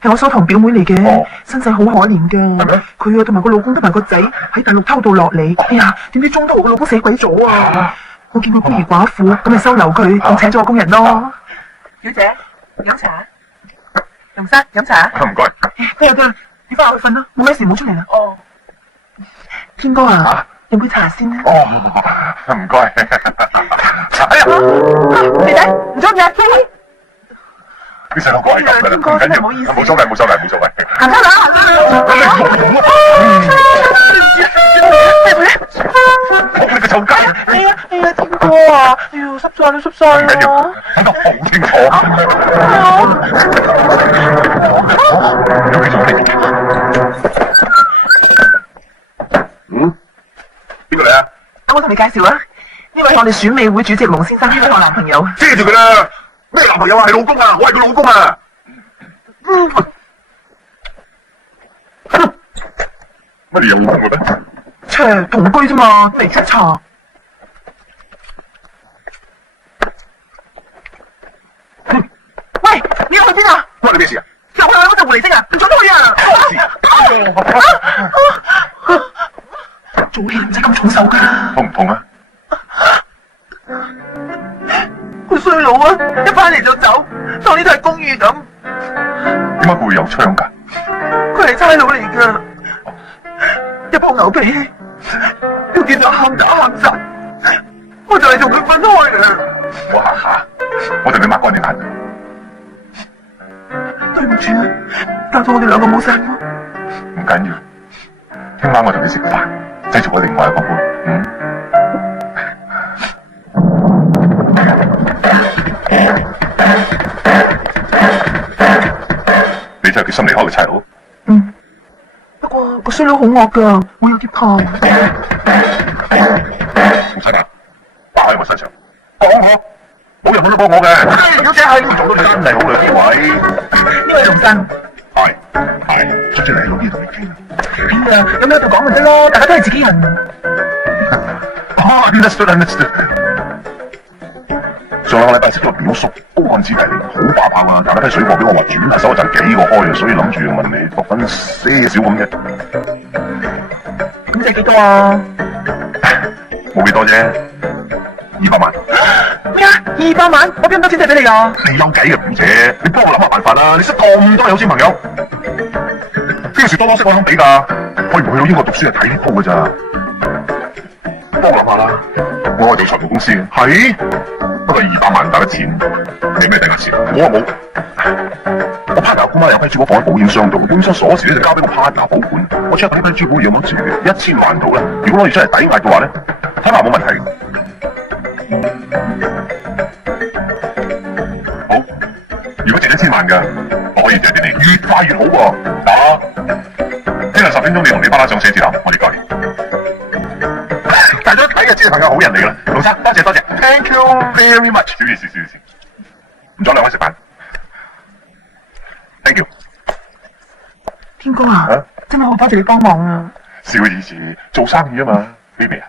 係我收堂表妹嚟嘅，哦身世好可憐嘅。係咩佢啊同埋個老公同埋個仔喺大陸偷渡落嚟，哎呀，點知中途個老公死鬼咗啊！我見佢孤兒寡婦，咁咪收留佢，仲請咗個工人咯。小姐，飲茶。龍生飲茶。唔該。得啦得啦，你翻去瞓啦，冇咩事唔好出嚟啦。哦。天哥啊，飲杯茶先啦。哦，唔該。哎呀，肥仔，唔中意啊？啲細路哥係咁㗎啦，唔緊要，冇所謂冇所謂冇所謂。行啦行啦。你個臭雞！哎呀，天哥啊，哎呀，濕晒啦濕晒唔緊要，啦。睇得好清楚。有幾種嚟？邊個嚟啊？我同你介紹啊，呢位係我哋選美會主席龍先生，呢位係我男朋友。遮住佢啦！咩男朋友啊？係老公啊！我係佢老公啊！乜你有老公嘅咩？切，同居啫嘛，嚟出茶。喂，你要去邊啊？關你咩事啊？又去嗰隻狐狸精啊！唔准去啊！做戲唔使咁重手㗎。痛唔痛啊？個衰佬啊！一翻嚟就走，當呢度係公寓咁。點解佢會有槍㗎？佢係差佬嚟㗎，一鋪牛皮，都見到喊打喊殺，我就嚟同佢分開啦。我同你抹乾啲眼。對唔住啊，搞到我哋兩個冇晒咯。唔緊要，聽晚我同你食飯，製造我另外一個杯。你就決心離開個差佬？不過個衰佬好惡㗎，我有啲怕。唔使怕，包喺我身上。講我，冇人揾到過我嘅。小姐係做到真係好兩位。呢位龍生，係，出嚟喺路邊同你傾。哎呀，咁喺度講咪得咯，大家都係自己人。understood。上兩個禮拜識咗個表叔，高幹子弟嚟，好把炮啊！帶咗批水貨俾我話轉下手就幾個開啊，所以諗住問你度分些少咁啫。咁即係幾多啊？冇幾多啫，200萬。咩啊？200萬？我邊咁多錢借俾你㗎？你有計嘅表姐，你幫我諗下辦法啦！你識咁多有錢朋友，邊時多多識我肯俾㗎？我唔去到英國讀書係睇呢鋪㗎咋？幫我諗下啦，我係做財務公司嘅，係。不過200萬大筆錢，你咩第一錢？我冇。我 partner 姑媽有批珠寶放喺保險箱度，保險箱鎖匙咧就交俾我 partner 保管。我 check 睇批珠寶有冇值1000萬到啦。如果攞住出嚟抵押嘅話咧，睇下冇問題。好，如果值1000萬㗎，我可以借俾你，越快越好喎。聽日10分鐘你同你巴拉上寫字樓，我哋過嚟。大家睇嘅知係個好人嚟㗎啦，盧生多謝多謝 ，thank you very much。小意思，唔阻兩位食飯 ，thank you。天哥啊，真係好多謝你幫忙啊！小意思，做生意啊嘛 ，baby 啊，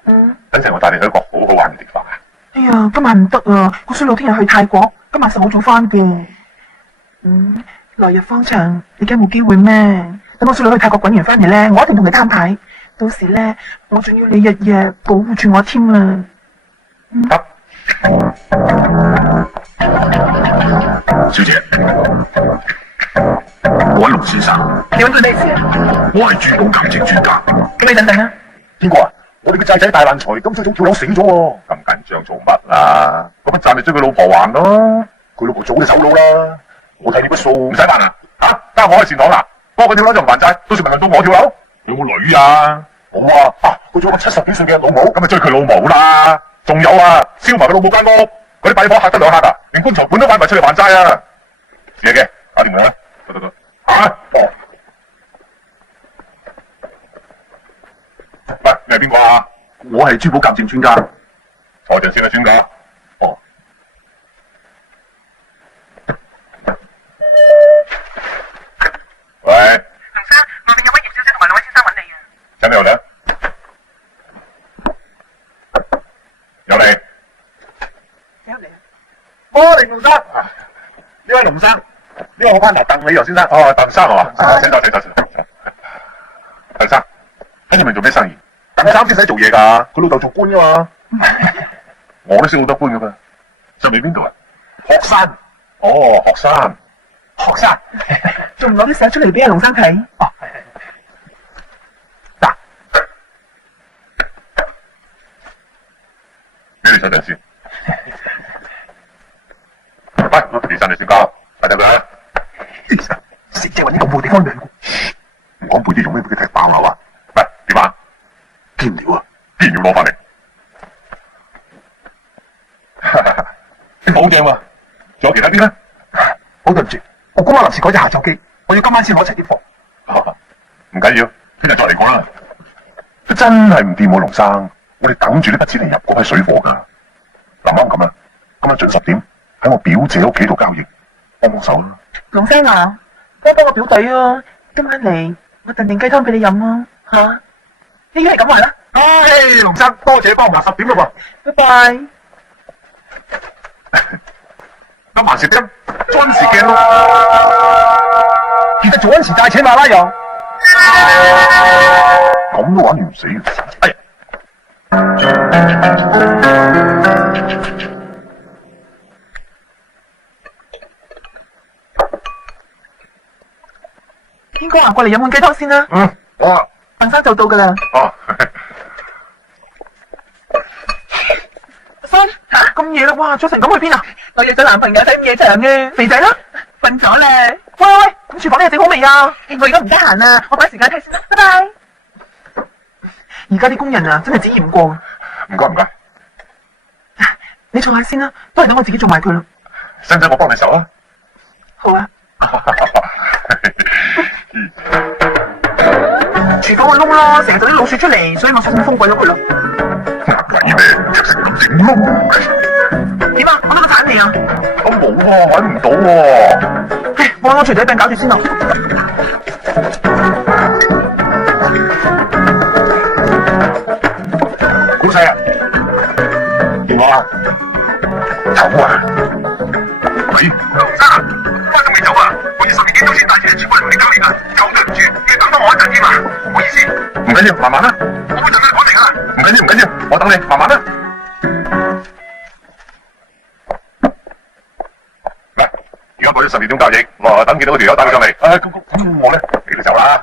等陣我帶你去一個好好玩嘅地方啊！哎呀，今晚唔得啊，個衰佬聽日去泰國，今晚實好早翻嘅。來日方長，你驚冇機會咩？等我衰佬去泰國滾完翻嚟咧，我一定同佢攤牌。到時咧，我仲要你日日保護住我添啊！得，小姐，我係龍先生，你揾佢咩事啊？我係珠寶鑑證專家。咁你等等啊。邊個啊？我哋個債仔大爛財，今朝早跳樓死咗喎。咁緊張做乜啊？嗰筆債咪追佢老婆還咯。佢老婆早就走佬啦。我睇呢筆數唔使還啊！嚇，得我開善堂啦，幫佢跳樓就唔還債，到時咪輪到我跳樓。你有冇女啊？冇啊！佢仲有個70幾歲嘅老母，咁咪追佢老母啦。仲有啊，燒埋佢老母間屋，嗰啲拜火嚇得兩嚇啊，連棺材本都擺埋出嚟還債啊！是嘅，打電話啦，得。哦。喂，你係邊個啊？我係珠寶鑑證專家。坐陣先啦，專家。哦。喂。龍生，外面有位葉小姐同埋兩位先生揾你啊。請你入嚟。有你。哦，凌龍生，呢位龍生，呢位我 partner 鄧偉陽先生。哦，鄧生係嘛？請坐。鄧生，喺入面做咩生意？鄧生先使做嘢㗎，佢老豆做官㗎嘛。我都識好多官㗎嘛。上面邊度啊？學生，哦，學生。仲唔攞啲相出嚟俾阿龍生睇？哦，嗱，俾你坐陣先。喂，其實你先交，快啲佢。食姐揾啲咁好地方兩個，唔講背啲用咩俾佢踢爆樓啊？喂，點啊？堅料啊！必然要攞翻嚟。好正喎！仲有其他啲咧？好對唔住，我今晚臨時改咗下晝機，我要今晚先攞齊啲貨。唔緊要，聽日再嚟講啦。真係唔掂喎，龍生，我哋等住呢筆錢嚟入嗰批水貨㗎。嗱，啱咁啦，今晚準10點喺我表姐屋企度交易，幫手啦。龍生啊，幫我表弟啊，今晚嚟我燉定雞湯俾你飲啊。嚇，你已經係咁話啦。唉，龍生，多謝幫忙，10點啦拜拜。今晚10點，準時見咯。記得準時帶錢馬拉油。咁都玩完唔死嘅，哎呀！天哥啊，過嚟飲碗雞湯先啦。好啊。鄧生就到㗎啦。哦。生嚇咁夜啦，哇！早晨咁去邊啊？我約咗男朋友睇午夜場嘅，肥仔啦，瞓咗咧。喂，咁廚房你整好未啊？我而家唔得閒啊，我趕時間睇先啦，拜拜。而家啲工人啊，真係只嫌過。唔該。你坐下先啦，都係等我自己做埋佢啦。使唔使我幫你手啊？好啊。廚房個窿咯，成日就啲老鼠出嚟，所以我索性封鬼咗佢咯。鬼咩？成咁整窿？點啊？揾到個鏟未啊？我冇喎，揾唔到喎。唉，我揾個錘仔柄搞住先啦。老細啊，電話啊，走啊！喂，龍生啊，點解仲未走啊？我要12點鐘先帶錢全部嚟同你交易㗎，咁對唔住，要等多我一陣添啊！唔好意思，唔緊要，慢慢啦。我會盡力講定啊！唔緊要，我等你，慢慢啦。嗱，而家過咗12點交易，我等見到嗰條友打佢上嚟。咁我咧，你哋走啦。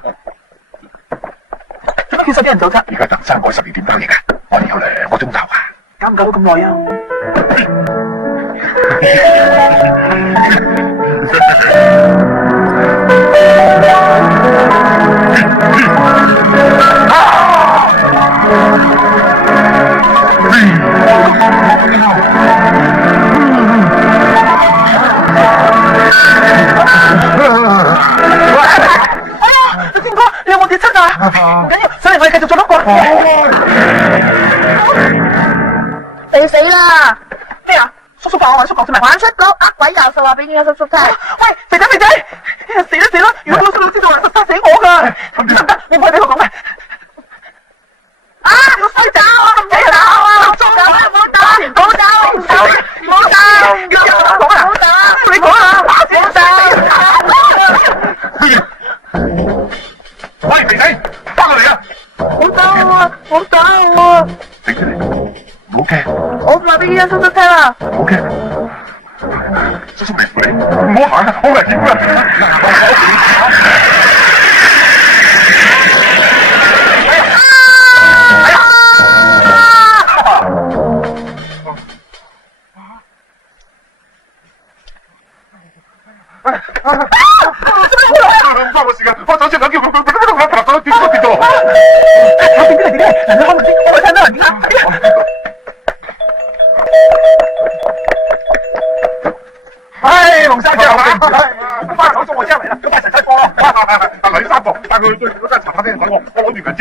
做乜叫10啲人走啫？而家鄧生改12點交易㗎，我哋有2個鐘頭啊！搞唔搞到咁耐啊？天哥，你有冇跌親啊？唔緊要，上嚟我哋繼續做多個。你死啦！咩啊？叔叔扮我玩出國啫咪？玩出局呃鬼遊數話俾呢個叔叔聽。喂，肥仔，死啦！如果老叔知道，就殺死我㗎。得，你唔可以俾我講嘅。啊！我衰仔啊！唔好走啊！唔好走！唔好走！唔好走！你講啊！喂，肥仔，翻過嚟啊！好打我！整出嚟，唔好驚，我話俾呢個叔叔聽啦。唔好驚。叔叔嚟扶你，唔好行啊，好危險啊！唔關我事㗎，我走先，叫佢跌咗。點解嚟？嗱，你開門先，我睇到人點解？哎，龍生姐，我翻手送我車嚟啦，咁快食晒貨啦！阿女三貨，帶佢去嗰間茶餐廳睇我攞住銀紙。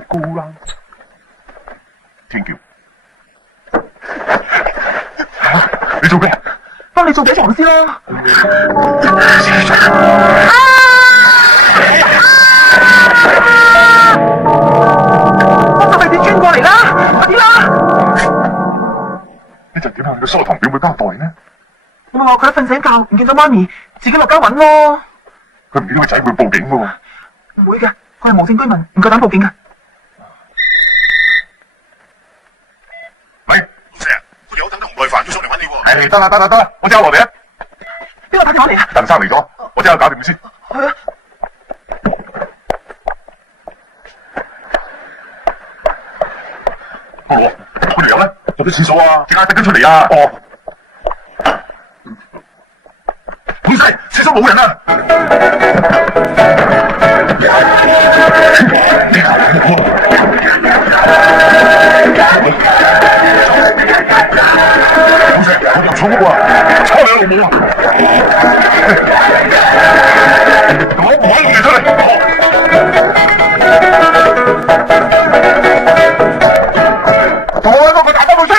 好啦，天橋，你做咩？幫你做俾黃絲咯。幫手快啲轉過嚟啦，快啲啦！呢陣點向個疏堂表妹交代呢？我話佢瞓醒覺，唔見到媽咪，自己落街揾咯。佢唔見到個仔會報警噶喎。唔會嘅，佢係無證居民，唔夠膽報警嘅。喂，成日我有等都唔耐煩，要上嚟揾你喎。得啦，我即刻落嚟啊！邊個打電話嚟啊？鄧生嚟咗，我即刻搞掂佢先。去啊！嗰條友咧入咗廁所啊，即刻跟出嚟啊！哦，老細，廁所冇人啊！我入錯屋啊！抄你老母啊！我唔可以出嚟。同我嗰個大波妹出嚟！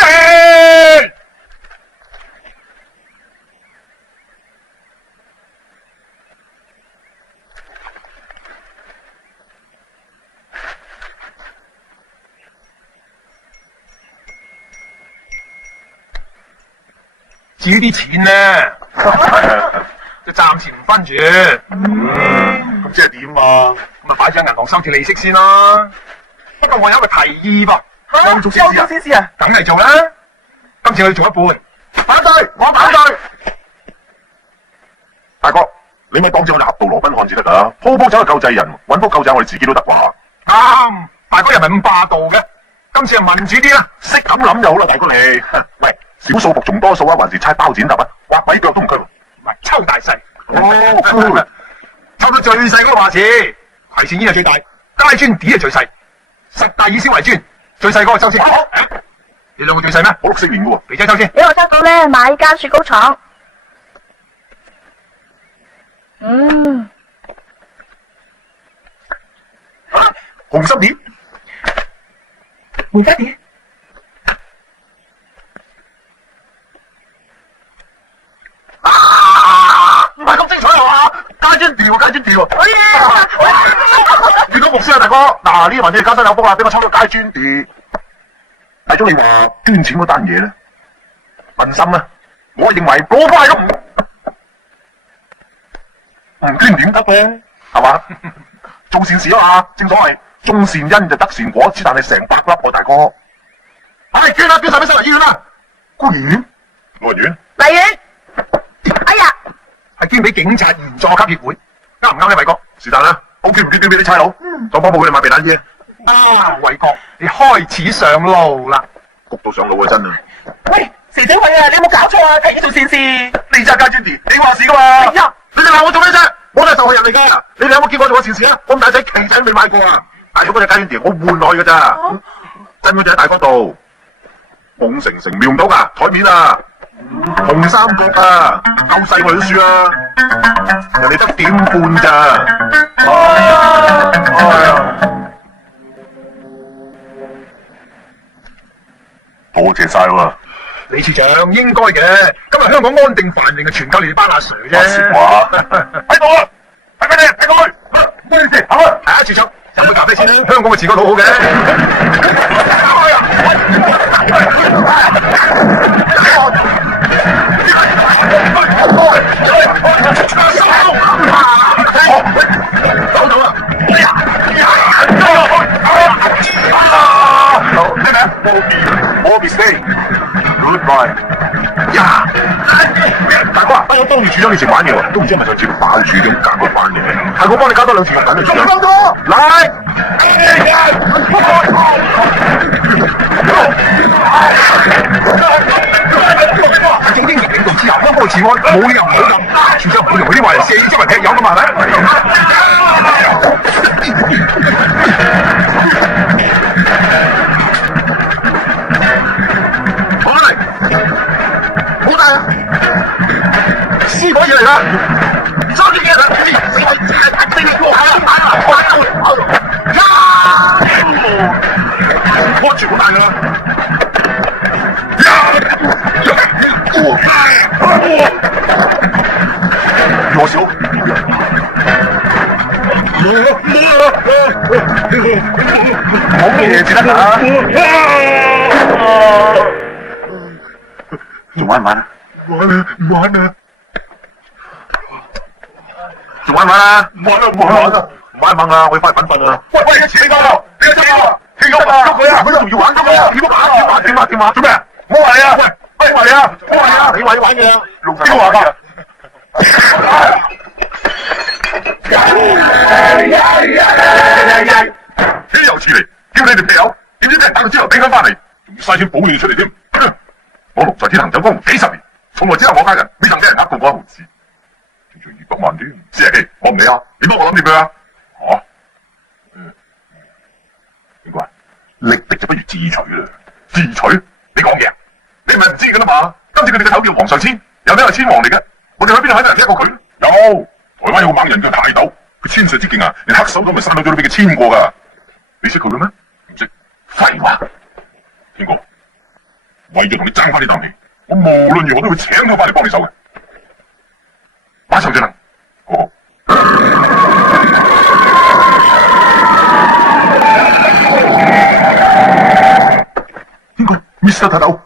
至於啲錢咧，就暫時唔分住。咁即係點啊？咁咪擺咗喺銀行收條利息先啦。不過我有一個提議噃，又做先試啊！梗係做啦。今次我要做一半。反對，我反對。大哥，你咪當住我哋俠盜羅賓漢至得㗎，鋪鋪走去救濟人，揾鋪救濟我哋自己都得啩。啱，大哥又唔係咁霸道嘅。今次係民主啲啦，識咁諗就好啦，大哥你。喂，少數服從多數啊，還是猜包剪揼啊？畫鬼腳都唔拘。唔係抽大細。哦，抽到最細嗰個話事，葵扇煙係最大，街磚碟係最細，10大以小為磚，最細嗰個抽先。你兩個最細咩？我6、4年嘅喎。肥仔抽先。俾我抽到咧，買間雪糕廠。紅心碟。梅花碟。唔係咁精彩係嘛？街磚條，街磚條。遇到牧師啊，大哥。嗱，呢個文嘢交身有福啦，俾我抽到街磚碟。大鐘，你話捐錢嗰單嘢咧，問心啊，我認為攞翻都唔捐點得嘅，係嘛？做善事啊嘛，正所謂種善因就得善果，只但係成百粒喎，大哥。唉，捐啦，捐晒俾西環醫院啦。孤兒院、老人院、荔園，哎呀，係捐俾警察員佐級協會，啱唔啱咧，偉哥？是但啦，OK 唔捐俾啲差佬，再幫補佢哋買避彈衣。偉哥，你開始上路啦！谷到上路啊，真啊！喂，蛇仔偉啊，你有冇搞錯啊？提議做善事。你揸街磚碟，你話事噶嘛？係啊，你哋鬧我做咩啫？我都係受害人嚟噶。你哋有冇見過我做過善事啊？我咁大仔旗仔未買過啊！大咗嗰隻街磚碟，我換落去噶咋？真嗰隻喺大江度，夢成成瞄唔到噶，台面啊，紅三角啊，夠細我哋都輸啊！人哋得點半咋？哎呀！多謝晒喎，李處長應該嘅，今日香港安定繁榮係全靠你哋班阿 Sir 啫。説話喺度啊！大家睇佢，唔好意思，行啊！係啊，處長飲杯咖啡先啦，香港嘅治安好好嘅。，Bobby stay，goodbye。呀，大哥啊，我當住處長你食玩嘢喎，都唔知係咪上次爆處長夾佢翻嚟，係我幫你搞多2次肉緊啊，處長。收咗，嚟。正英傑領導之後，香港嘅治安冇理由唔好咁，處長唔會同佢啲壞人借招周圍劈友噶嘛，係咪？好嚟，好大啊！屍火嘢嚟啦！揸住嘢啦！我全部大啦！我手，冇嘢至得㗎。仲玩唔玩啊？唔玩啊！仲玩唔玩啊？唔玩啊！唔玩啊！唔玩掹啊！我要翻去瞓啊！喂，一次你翻咯，你一齊啊！喐佢啊！佢仲要玩喐佢啊！點啊？做咩啊？唔好嚟啊！喂，嚟啊！唔好嚟啊！你話你玩嘢啊？邊個話㗎？豈有此理！叫你哋劈友，點知俾人打到之後頂翻翻嚟，仲要嘥錢保你出嚟添。我龍在天行走江湖幾10年，從來只有我家人未曾俾人呃過一毫子。仲要200萬添，師爺，我唔理啊！你幫我諗掂佢啊！嚇？點解？力敵就不如自取啦！自取？你講嘢啊？你唔係唔知㗎啦嘛？今次佢哋嘅頭叫黃上千，又都係千王嚟嘅。我哋去邊度睇到人一個佢？有，台灣有個猛人叫泰斗，佢千歲之勁啊，連黑手黨咪散到咗都俾佢千過㗎。你識佢嘅咩？唔識。廢話。天哥，為咗同你爭翻呢啖氣，我無論如何都會請佢翻嚟幫你手嘅。馬上就能。好。天哥 ，Mr. 泰斗。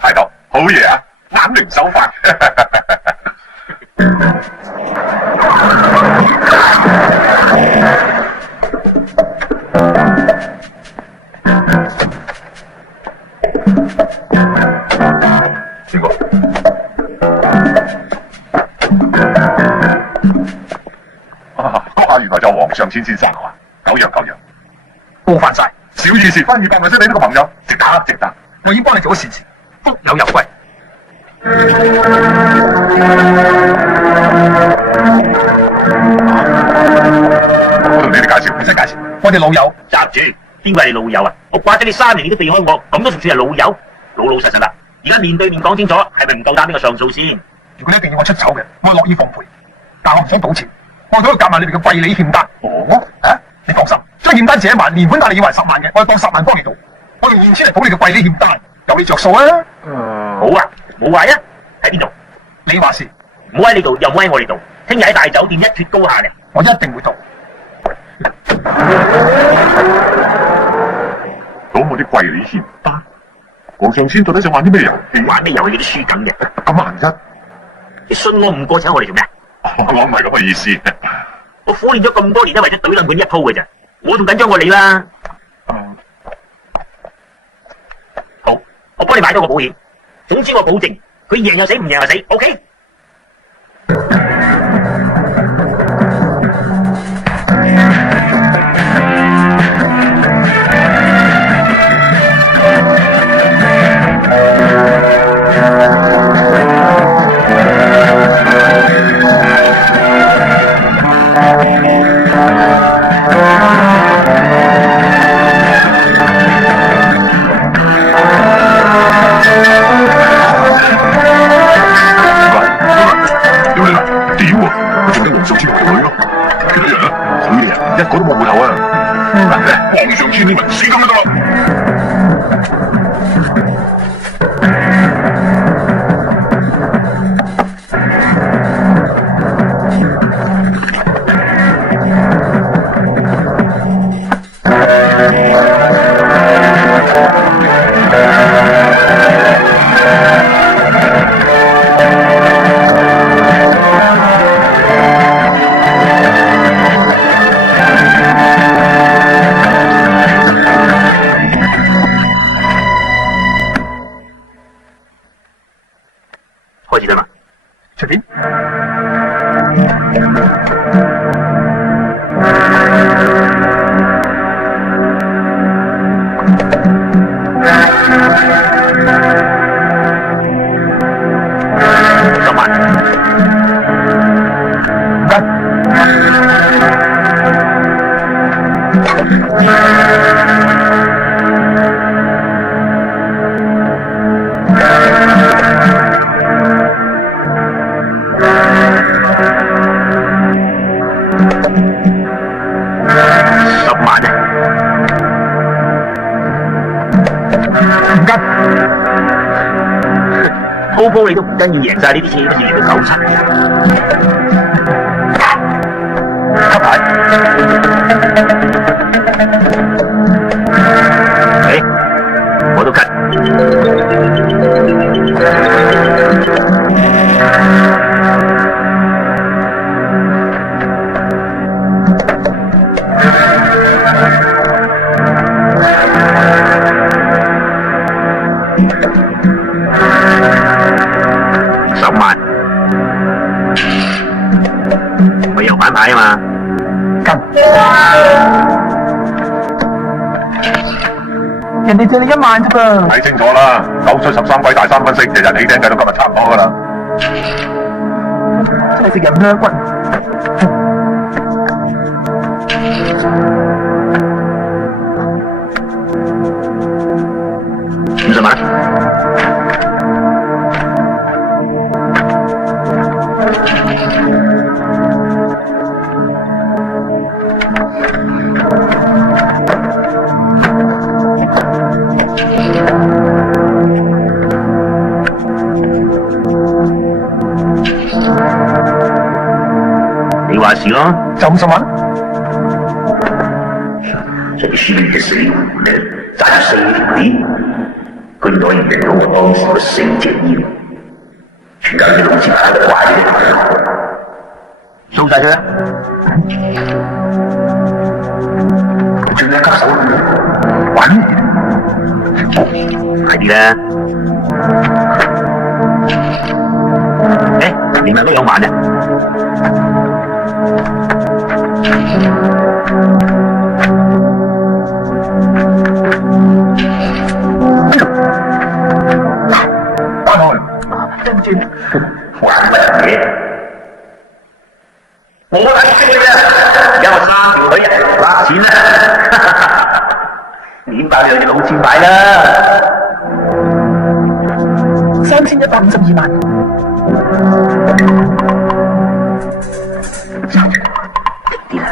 泰斗，好嘢啊！眼明手快。邊個？嗰下原來就黃上千先生啊！久仰。報翻晒，小意思，翻200萬先你呢個朋友，值得。我已經幫你做咗善事，福有攸歸。我同你哋介紹，唔使介紹，我哋老友。閘住，邊個係你老友啊？我掛咗你3年，你都避開我，咁都仲算係老友？老老實實啦，而家面對面講清楚，係咪唔夠膽呢個上訴先？如果你一定要我出醜嘅，我樂意奉陪，但我唔想賭錢，我都要夾埋你哋嘅貴利欠單。你放心，將欠單借1萬，年款帶你要還10萬嘅，我就當10萬幫你賭，我用現錢嚟補你嘅貴利欠單，有你着數啊！好啊，冇壞啊，喺邊度？你話事，唔好喺你度，又唔好喺我哋度，聽日喺大酒店一決高下嘅。我一定會到。賭我啲貴利欠單，黃上千到底想玩啲咩遊戲？玩咩遊戲都輸緊嘅。咁萬一？你信我唔過請我哋做咩？我唔係咁嘅意思。我苦練咗咁多年都為咗懟冧佢呢一鋪嘅咋，我仲緊張過你啦。好，我幫你買多個保險，總之我保證佢贏又死，唔贏又死 ，OK？一個都冇回頭啊！黃上千呢文死咁就得啦。鋪鋪你都唔跟要贏晒呢啲錢，跟住嚟到97，黑牌，我都跟。10萬，我又反牌啊嘛，跟，人哋借你1萬啫噃。睇清楚啦，9出13歸大3分息，日日起頂計到今日差唔多噶啦。真係食人兩骨。50萬。你話事咯，就50萬。這個虛的水壺呢，砸碎你，佢攞嚟引到我當時嘅死者腰，全家嘅老子喺度掛住佢，掃晒佢啦！仲有一級手玩快啲啦！你咪2萬啫！對唔住，玩乜嘢？我睇識嘅啫，有3條女揦錢啦，點爆你老千牌啦3152萬。啲啦。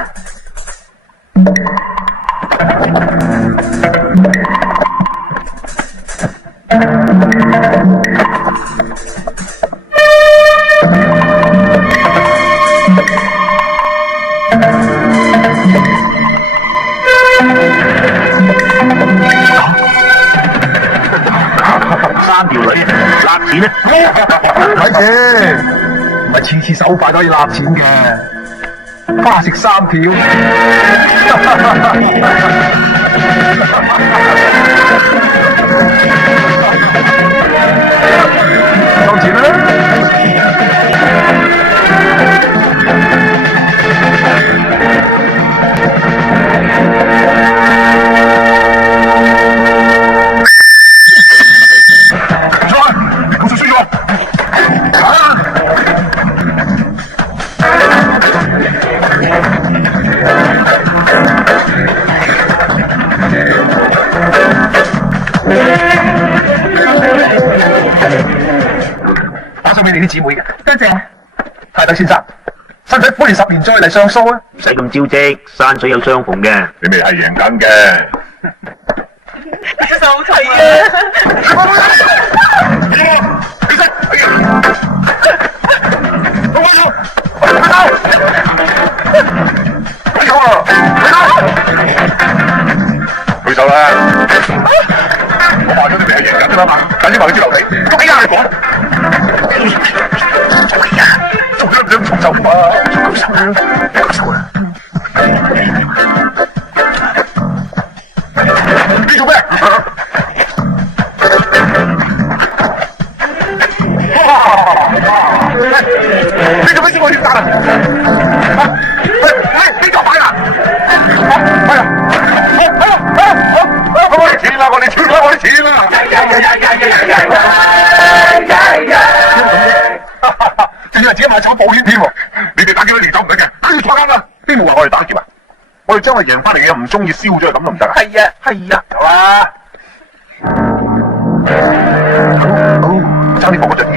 3條女揦錢啊！睇住，唔係次手快都可以揦錢嘅，花食3條。收錢啦！打送俾你啲姊妹嘅，多謝。泰德先生，使唔使歡迎10年再嚟上訴啊？唔使咁招積，山水有相逢嘅。你咪係贏緊嘅。手齊啊！舉手啦！我話咗你咪係贏緊㗎啦嘛，等啲話佢知留你，捉起你講。做咗唔想重手啊！舉手啦！舉手啦！你做咩？你做咩知我點打啦！你做牌啦！哎呀！我啲錢啦！我啲錢啦！我啲錢啦！仲以為自己買咗保險添喎？你哋打劫你哋走唔得嘅，都要坐監啦！邊冇話我哋打劫啊？我哋將佢贏翻嚟嘅唔中意燒咗，咁都唔得啊！係啊，係啊，好啊！好，差啲放嗰隻添。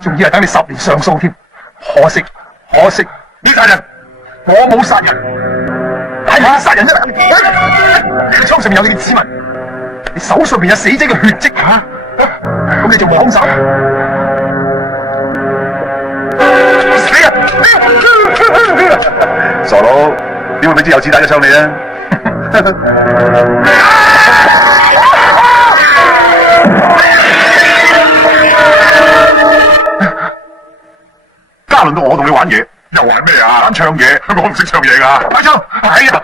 仲以為等你10年上訴添，可惜，你殺人，我冇殺人，係你殺人啫！你槍上面有你嘅指紋，你手上面有死者嘅血跡吓，咁你仲冇兇手？死啊！傻佬，點會俾支有子彈嘅槍你啊？加輪到我同你玩嘢，又玩咩啊？玩唱嘢，我唔識唱嘢噶。快唱！係啊，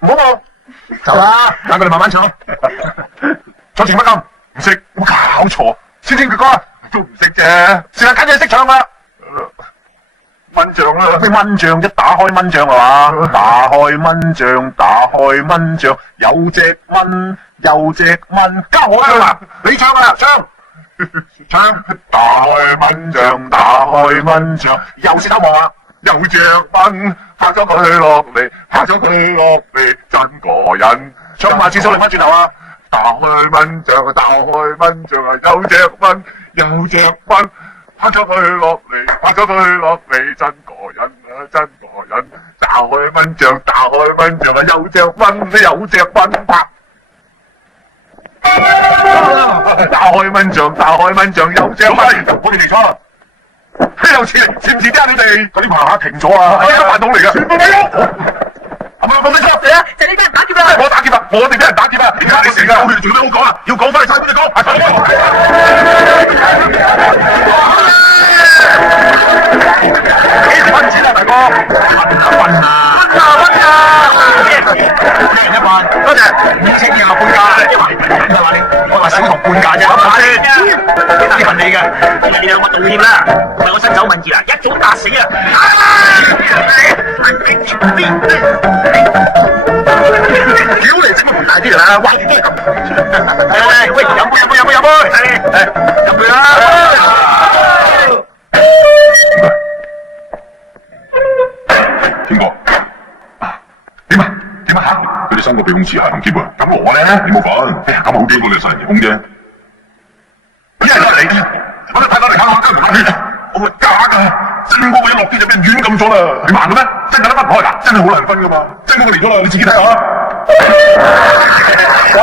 唔好喎，走啦，等佢哋慢慢唱。唱情不禁，唔識，冇搞錯。先聽佢歌啊，都唔識啫。是但揀嘢識唱啦。蚊帳啦，咩蚊帳啫？打開蚊帳係嘛？打開蚊帳，打開蚊帳，有隻蚊，交我啦，你唱啊，唱。唱打開蚊帳，打開蚊帳，又是偷望啊！有隻蚊拍咗佢落嚟，真過癮。唱埋次數嚟翻轉頭啊！打開蚊帳，打開蚊帳啊！有隻蚊拍咗佢落嚟，真過癮啊！真過癮。打開蚊帳，打開蚊帳啊！有隻蚊拍。打開蚊帳，有隻蚊，我哋嚟錯啦！又似唔似啫？你哋嗰啲棚下停咗啊！係啊，飯桶嚟噶，全部冇用。係咪講得錯？係啊，就你俾人打劫啦！我打劫啊！我哋俾人打劫啊！而家你成日有咩好講啊？要講翻去差啲講，幾時分錢啊，大哥？分啊！多謝，5千嘅半價，我話少同半價啫，咁先，呢份你嘅，你兩個道歉啦，唔係我伸手問字啦，一早打死啊！屌你，整乜咁大啲人啊？壞住啲咁，喂，飲杯，飲杯啦！天哥，點啊？佢哋3個被控持械同劫啊！咁我咧，你冇份，咁好幾個你殺人兇啫。一係你，我哋睇到你下跟唔下血，我係假㗎，真嗰個一落機就俾人軟禁咗啦。你盲嘅咩？真㗎都分唔開㗎，真係好難分㗎嘛。真嗰個嚟咗啦，你自己睇下。小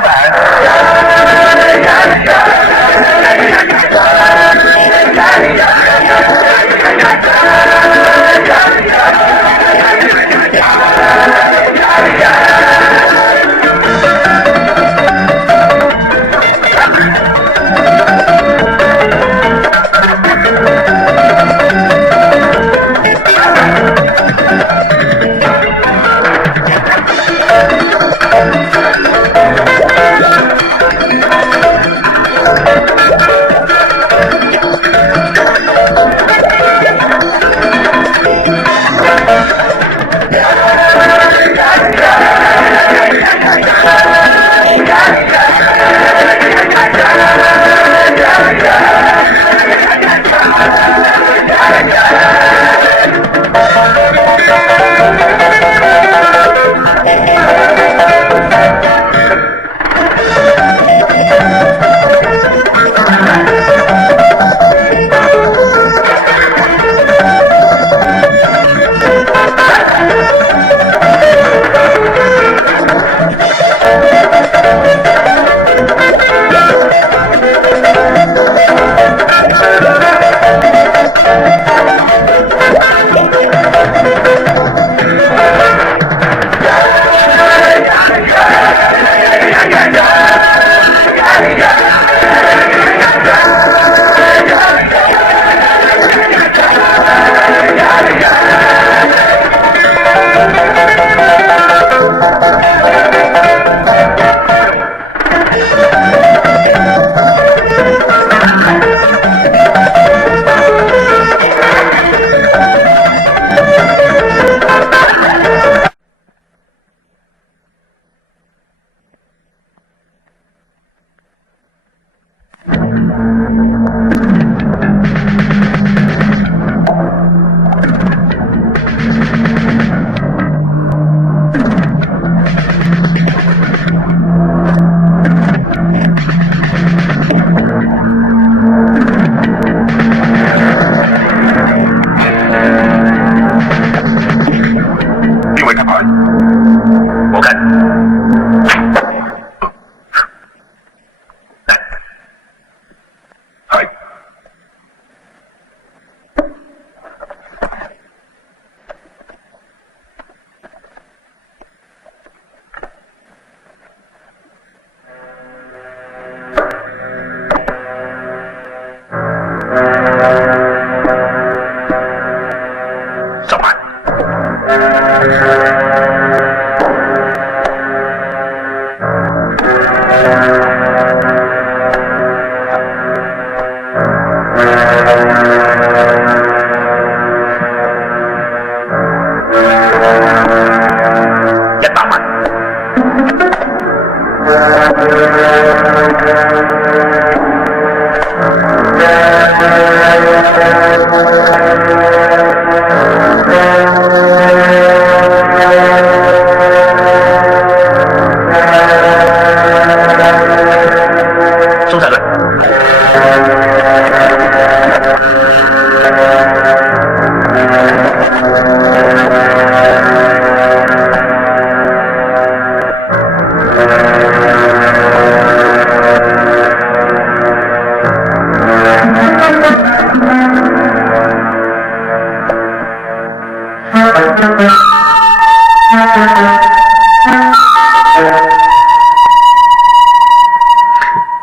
收晒佢。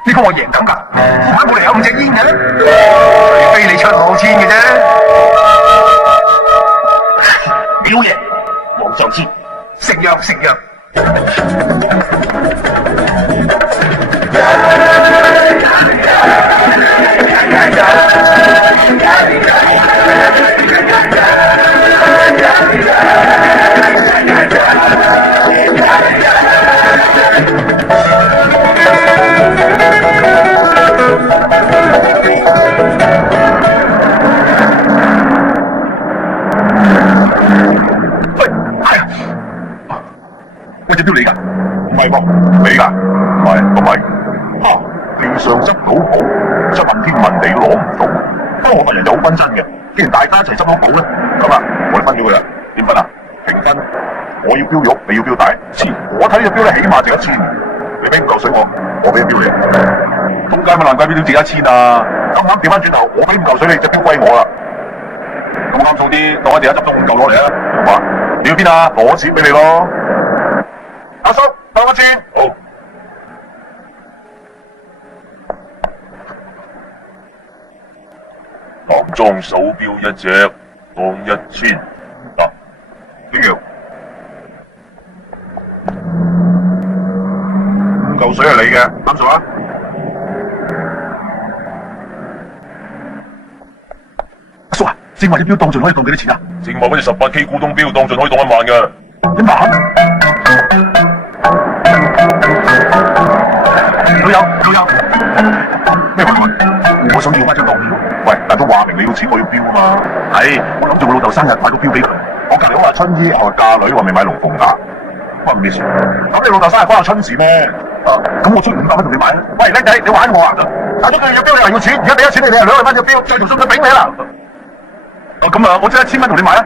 呢個我贏緊㗎，玩冇嚟有5隻煙嘅，除非你出我千嘅啫。表爺，黃上千，成樣成樣。喂，隻錶你㗎？唔係噃，你㗎？唔係，都唔係。哈！地上執到寶，真問天問地都攞唔到。不過我份人就好均真嘅，既然大家一齊執到寶咧，咁啊，我哋分咗佢啦。點分啊？平分。我要錶玉，你要錶帶。我睇呢隻錶咧，起碼值1000。你俾5嚿水我俾隻錶你。咁解咪難怪錶都值1000啊！咁啱調翻轉頭，我俾5嚿水你，隻錶歸我啦。咁啱數啲，當我哋一執到5嚿攞嚟啊！好嘛？你要邊啊？攞錢俾你咯。阿叔，當我1000。好。唐裝手錶1隻，當1000。得。邊樣？5嚿水係你嘅，啱數啊！阿叔啊，正話隻錶當盡可以當幾多錢啊？正話嗰隻18K 古董錶當盡可以當1萬嘅。1萬？老友，咩話？我想要翻張當票。喂，但都話明你要錢，我要錶啊嘛。係，我諗住我老豆生日買個錶俾佢。我隔離屋阿春姨話嫁女話未買龍鳳鈪，關咩事？咁你老豆生日關我春事咩？咁我出500蚊同你買啊！喂，叻仔，你玩我啊？打咗佢隻錶你話要錢，而家俾咗錢你，200蚊隻錶，再條數佢俾你啦。咁啊，我即係1000蚊同你買啊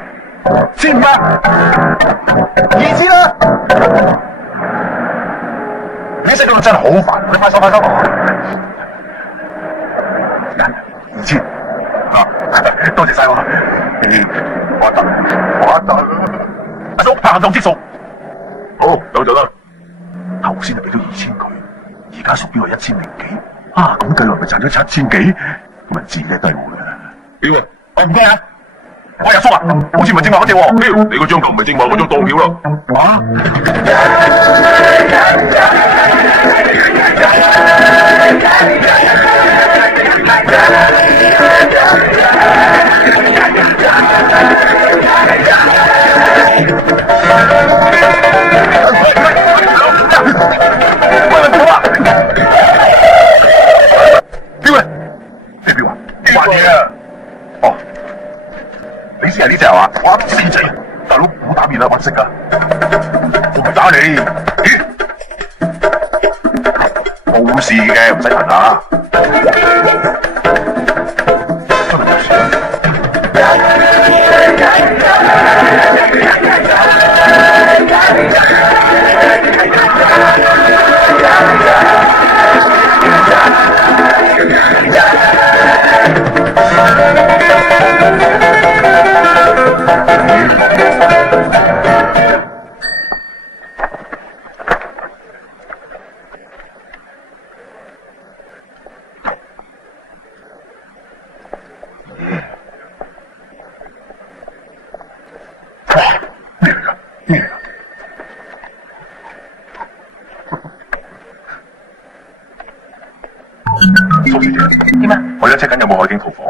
！1500，2000啦！你識到真係好煩，你快手。2000啊！多謝晒我。我得。阿叔，拍硬檔積數。好，有就得。頭先就俾咗2000佢，而家屬標係1000零幾。啊，咁計落咪賺咗7000幾？咁啊，自己都係我啦。錶啊！喂，唔該啊！喂，阿叔啊，好似唔係正話嗰隻喎。錶，你嗰張就唔係正話嗰張當票啦。錶啊！咩錶啊？還嘢啊！哦，你先係呢隻係嘛？哇，4隻，大佬好打面啊，揾食啊！我唔打你。咦？冇事嘅，唔使問啊。check 緊有冇海景屠房，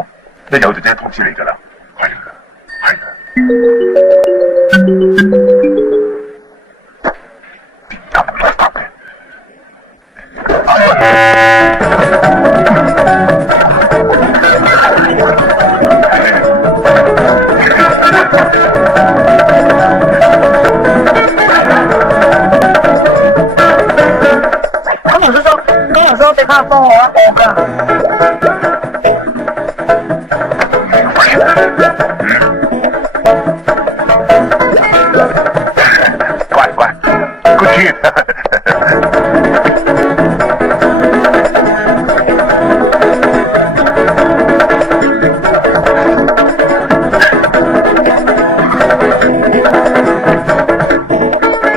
一有就即刻通知你㗎啦。係啊，係啊。點答唔嚟答嘅？咁黃叔叔，你幫我一個㗎。乖乖 ，good kid 。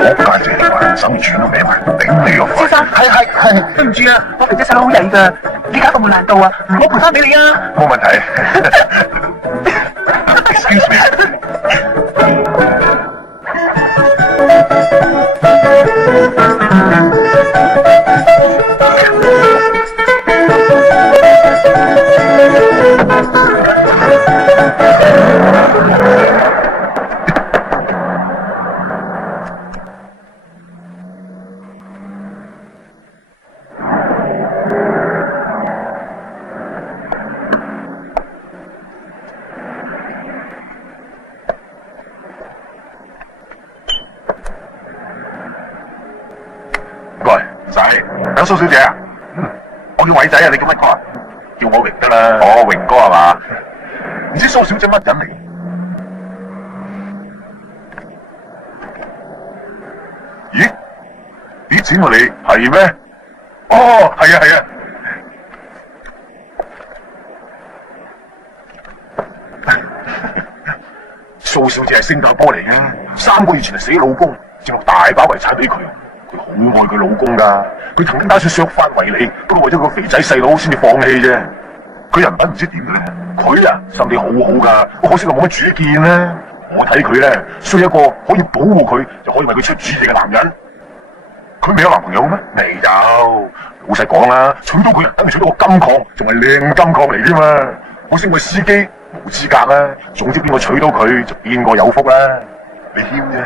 我家姐話生全都歪埋，頂你個肺！先生，係，對唔住啊，我肥仔細佬好曳㗎，理解服務難度啊，我賠翻俾你啊。冇問題。Excuse me。有蘇小姐啊，我叫偉仔啊，你叫乜哥啊？叫我榮得啦。哦，榮哥係嘛？唔知蘇小姐乜人嚟？咦？啲錢我你係咩？哦，係啊係啊。蘇小姐係新加坡嚟嘅，3個月前就死老公，剩落大把遺產俾佢。佢好愛佢老公噶，佢曾經打算削藩為尼，不過為咗個肥仔細佬先至放棄啫。佢人品唔知點嘅咧，佢啊心地好好噶，可惜就冇乜主見咧。我睇佢咧，需要一個可以保護佢，又可以為佢出主意嘅男人。佢未有男朋友咩？未有。老實講啦，娶到佢等於娶到個金礦，仲係靚金礦嚟添嘛。可惜我司機冇資格啦。總之邊個娶到佢就邊個有福啦。你謙啫。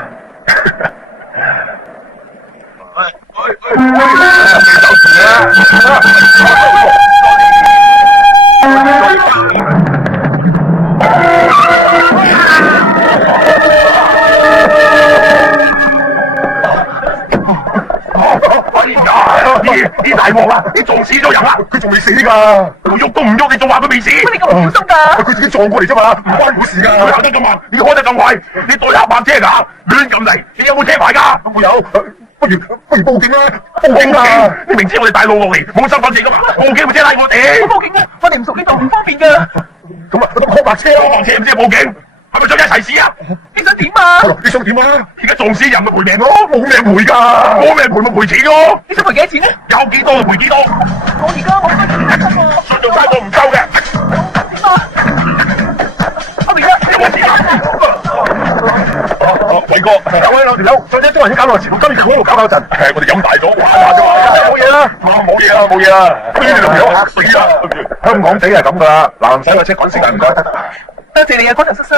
啲大鑊啦！你撞死咗人啦！佢仲未死㗎，佢喐都唔喐，你仲話佢未死？乜你咁唔小心㗎？佢自己撞過嚟啫嘛，唔關我事㗎。佢行得咁慢，你開得咁快，你對黑白車㗎，亂咁嚟，你有冇車牌㗎？我有，不如報警啦！報警啊！你明知我哋大路落嚟，冇身份證㗎嘛，報警咪即係拉我哋。報警啊！我哋唔熟呢度，唔方便㗎。咁啊，開白車咯，開白車唔知報警。係咪想一齊死啊？你想點啊？你想點啊？而家撞死人咪賠命咯，冇命賠㗎，冇命賠咪賠錢咯。你想賠幾多錢咧？有幾多就賠幾多。我而家信用卡我唔收嘅。點啊？我而家有冇錢啊？偉哥，有位兩條友，再者中人已經搞到前，今日喺度搞陣，我哋飲大咗，玩下啫嘛，冇嘢啦，冇嘢啦，冇嘢啦。呢條友嚇死啦！香港地係咁㗎啦，男仔嘅車趕時間唔該。多謝你啊，光頭叔叔。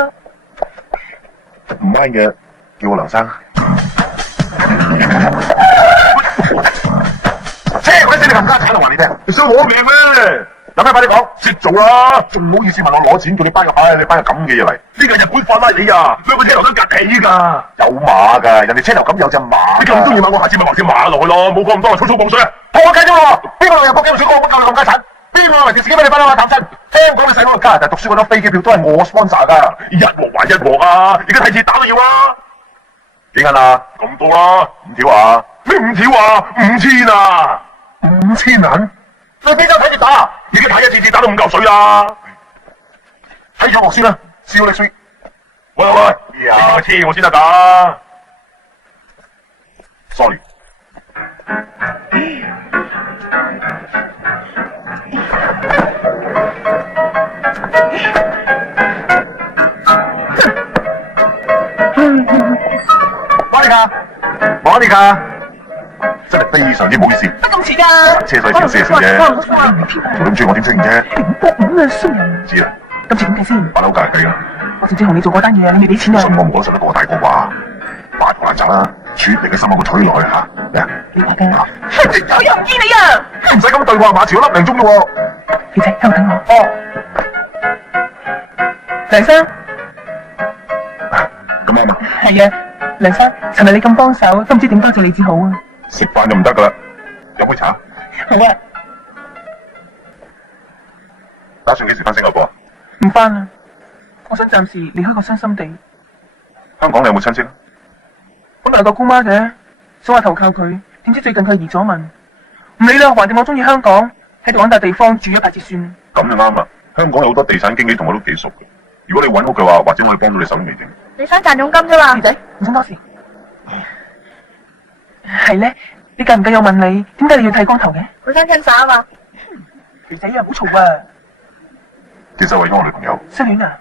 唔啱嘅，叫我梁生。車嗰啲死你冚家鏟，我話你聽，你想攞命咩？有咩快啲講，識做啦，仲唔好意思問我攞錢，叫你班個你班個咁嘅嘢嚟。呢個日本法拉利啊，兩個車頭都夾起㗎，有馬㗎，人哋車頭咁有隻馬。你咁中意馬，我下次咪畫條馬落去咯，冇講咁多，粗粗磅水啊！我計咗喎，邊個又報警水過，我夠你冚家鏟。邊個嚟條司機俾你翻啦？譚生，香港嘅細佬去加拿大讀書嗰張飛機票都係我 sponsor 噶，一鑊還一鑊啊！而家睇錢打都要啦，幾銀啊？咁多啦，5條啊？咩5條啊？5000啊？5000銀？你邊張睇住打？而家睇一次打都5嚿水啊！睇咗我先啦，笑你衰！喂，呢個車我先得㗎 ，sorry。莫妮卡，真係非常之唔好意思。乜咁遲㗎？車費少些少啫，做到唔中意我點適應啫？咁啊，衰人！知啦，今次點計先？把樓價計啦。我直接同你做嗰單嘢，你要俾錢啊！信我唔講得信得過大哥話，大婆難找啦，處你嘅心口個取落去嚇。咩啊？你話㗎？我又唔見你啊！唔使咁對話，馬朝粒零鐘啫喎。肥仔喺度等我。哦，梁生。咁啱啊！係啊，梁生，尋日你咁幫手，都唔知點多謝你至好啊！食飯就唔得噶啦，飲杯茶。好啊，打算幾時翻新加坡？唔翻啦，我想暫時離開個傷心地。香港你有冇親戚啊？本來有個姑媽嘅，想話投靠佢，點知最近佢移咗民。唔理啦，橫掂我中意香港，喺度揾笪地方住一排至算。咁就啱啦，香港有好多地產經紀同我都幾熟嘅。如果你揾屋嘅話，或者我可以幫到你手都未定。你想賺佣金啫嘛？肥仔，唔想多事。係咧，你介唔介意我問你，點解你要剃光頭嘅？佢想親手啊嘛。肥仔啊，唔好嘈啊！其實為咗我女朋友失戀啊？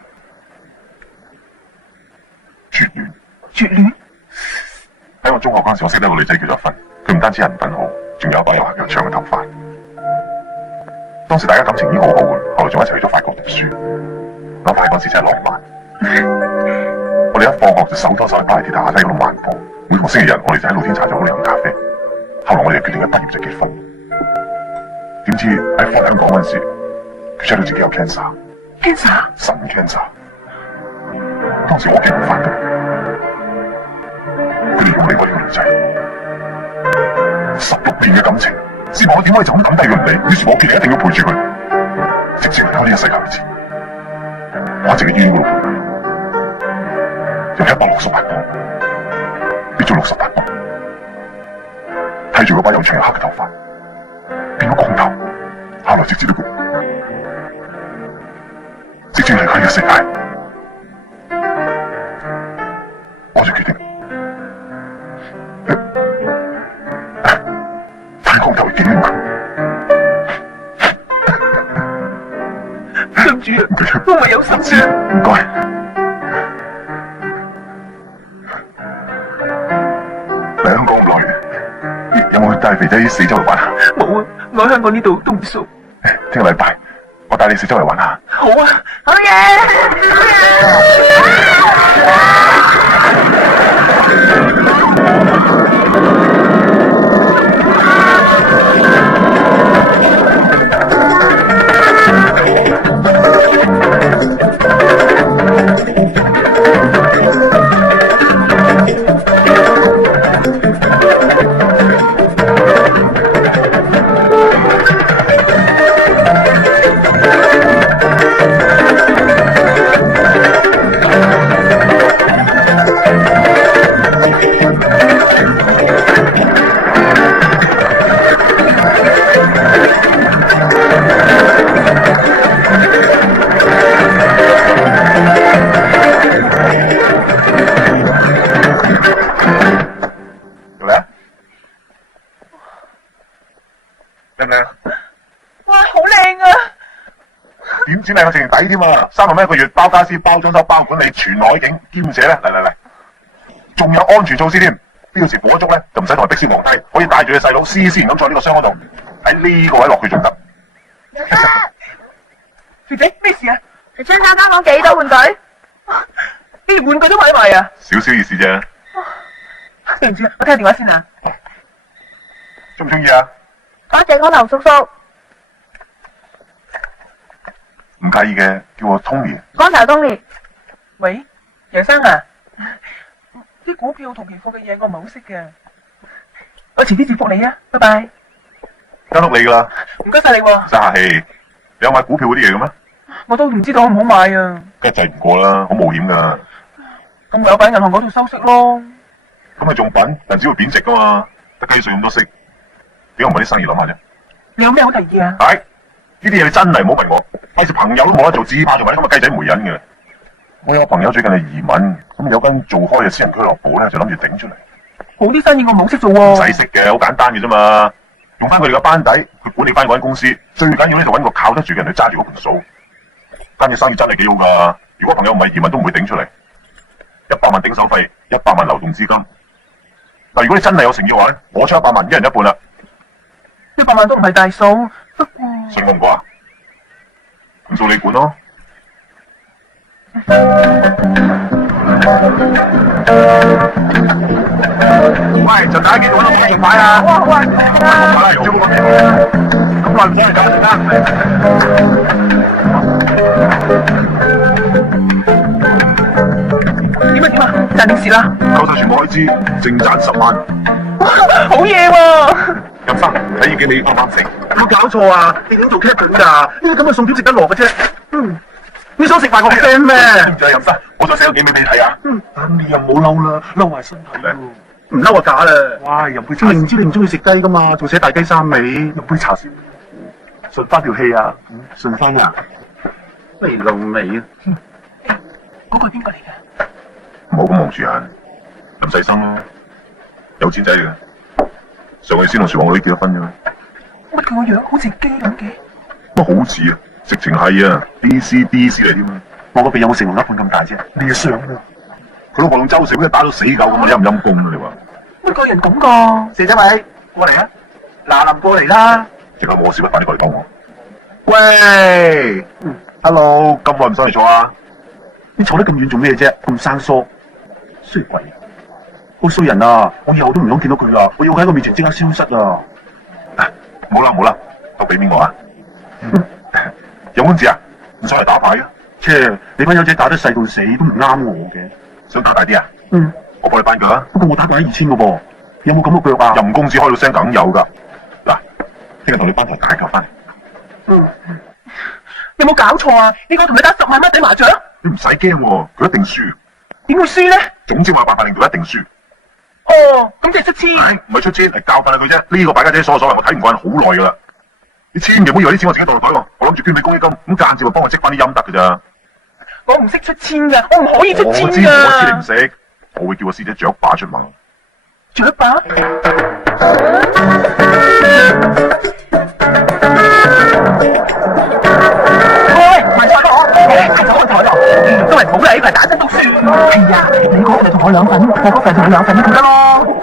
絕緣。絕戀？喺我中學嗰陣時，我識得個女仔結咗婚，佢唔單止人品好，仲有一把又黑又長嘅頭髮。當時大家感情已經好好嘅，後來仲一齊去咗法國讀書。諗翻起嗰時真係浪漫。我哋一放學就手拖手喺巴黎鐵塔下低嗰度漫步，每個星期日我哋就喺露天茶座嗰度飲咖啡。後來我哋就決定一畢業就結婚。點知喺翻香港嗰陣時，佢 check 到自己有 cancer， 腎 cancer。當時我屋企冇反對，佢哋要我離開呢個女仔。16年嘅感情，試問我點可以就咁抌低佢唔理？於是我決定一定要陪住佢，直至離開呢個世界為止。我一直喺醫院嗰度陪佢，由168磅跌咗68磅，睇住嗰把又長又黑嘅頭髮變咗光頭，後來直至離開呢個世界，我就決定剃光頭去紀念佢。對唔住啊，我唔係有心嘅。唔該。嚟香港咁耐，有冇帶肥仔四周圍玩下？冇啊，我喺香港呢度都唔熟。聽個禮拜，我帶你四周圍玩下。好啊，好嘢！錢靚我直情抵添啊！3萬蚊一個月，包家私、包裝修、包管理，全海景，兼且咧，嚟，仲有安全措施添。標時火燭咧，就唔使同人逼先皇帝，可以帶住你細佬斯斯然咁坐呢個箱嗰度，喺呢個位落去仲得。肥仔，咩事啊？你張間房幾多玩具？你連玩具都買埋啊？少少意思啫。對唔住，我聽下電話先啊。中唔中意啊？多謝光頭叔叔。唔介意嘅，叫我 Tony。光頭 Tony。喂，楊生啊，啲股票同期貨嘅嘢我唔係好識嘅，我遲啲接覆你啊，拜拜。間屋你噶啦。唔該晒你喎。唔使客氣，你有買股票嗰啲嘢嘅咩？我都唔知道好唔好買啊。梗係制唔過啦，好冒險噶。咁唯有擺銀行嗰度收息咯。咁你仲品，人只會貶值噶嘛，得雞碎咁多息，點解唔搵啲生意諗下啫？你有咩好提議啊？係呢啲嘢你真係唔好問我，費事朋友都冇得做，自怕做埋啲咁嘅雞仔媒人嘅。我有個朋友最近係移民，咁有間做開嘅私人俱樂部咧，就諗住頂出嚟。好啲生意我唔好識做喎。唔使識嘅，好簡單嘅啫嘛。用翻佢哋嘅班底，佢管理翻嗰間公司，最緊要咧就揾個靠得住嘅人去揸住嗰盤數。間嘅生意真係幾好噶。如果朋友唔係移民，都唔會頂出嚟。100萬頂手費，100萬流動資金，但如果你真係有誠意嘅話咧，我出100萬，一人一半啦， 100萬都唔係大數，不過信我唔過啊？咁做你管咯。喂，陳太記住揾我網上買啊！好啊好啊，買啦，用咗嗰個咁耐唔幫你搞陣點啊？賺定蝕啦？夠晒全部開支，淨賺10萬。好嘢喎！任生，睇演技你啱唔啱食？有冇搞錯啊？你點做 captain 㗎？呢啲咁嘅餸點食得落嘅啫？你想食埋個 friend 咩？知唔知啊，任生？我想寫個幾俾你睇啊！你又唔好嬲啦，嬲埋身體喎。唔嬲啊假啦！哇，飲杯茶。明知你唔中意食雞㗎嘛，仲寫大雞三尾，飲杯茶先。順翻條氣啊！順翻啊！肥老味啊！嗰個係邊個嚟嘅？唔好咁望住眼，咁細心咯，有錢仔嚟嘅。上個月先同船王女結咗婚啫嘛。乜佢個樣好似雞咁嘅？乜好似啊？直情係啊 ！DC 嚟添啊！我個鼻有冇成龍一半咁大啫？你嘅相啊！佢老婆用周成都打到死狗咁啊！陰唔陰公啊？你話？乜個人咁噶？蛇仔咪過嚟啊！嗱臨過嚟啦！即刻冇事不快啲過嚟幫我。喂，Hello，咁耐唔上嚟坐啊？你坐得咁遠做咩啫？咁生疏，衰鬼！好衰人啊！我以後都唔想見到佢啦！我要喺佢面前即刻消失啊！冇啦，都俾面我啊！有公子啊？唔上嚟打牌啊？切！你班友仔打得細到死都唔啱我嘅。想打大啲啊？我幫你扳腳啊！不過我打過2000個噃，有冇咁嘅腳啊？任公子開到聲梗有噶。嗱，聽日同你扳台大球翻嚟。有冇搞錯啊？呢個同你打10萬蚊仔麻雀？你唔使驚喎，佢一定輸。點會輸咧？總之我有辦法令到一定輸。哦，咁即係出千。唉，唔係出千，係教訓下佢啫。呢個敗家仔所謂，我睇唔慣好耐噶啦。你千祈唔好以為啲錢我自己袋落袋喎，我諗住捐俾公益金，咁間接咪幫我積翻啲陰德噶咋。我唔識出千噶，我唔可以出千我知你噶。唔識，我會叫個師姐雀把出馬。雀把？喂，慢菜我，係就開台咯。都係冇啦，呢排打真讀書。係啊，你嗰份就同我2份，我嗰份同你2份咁得咯。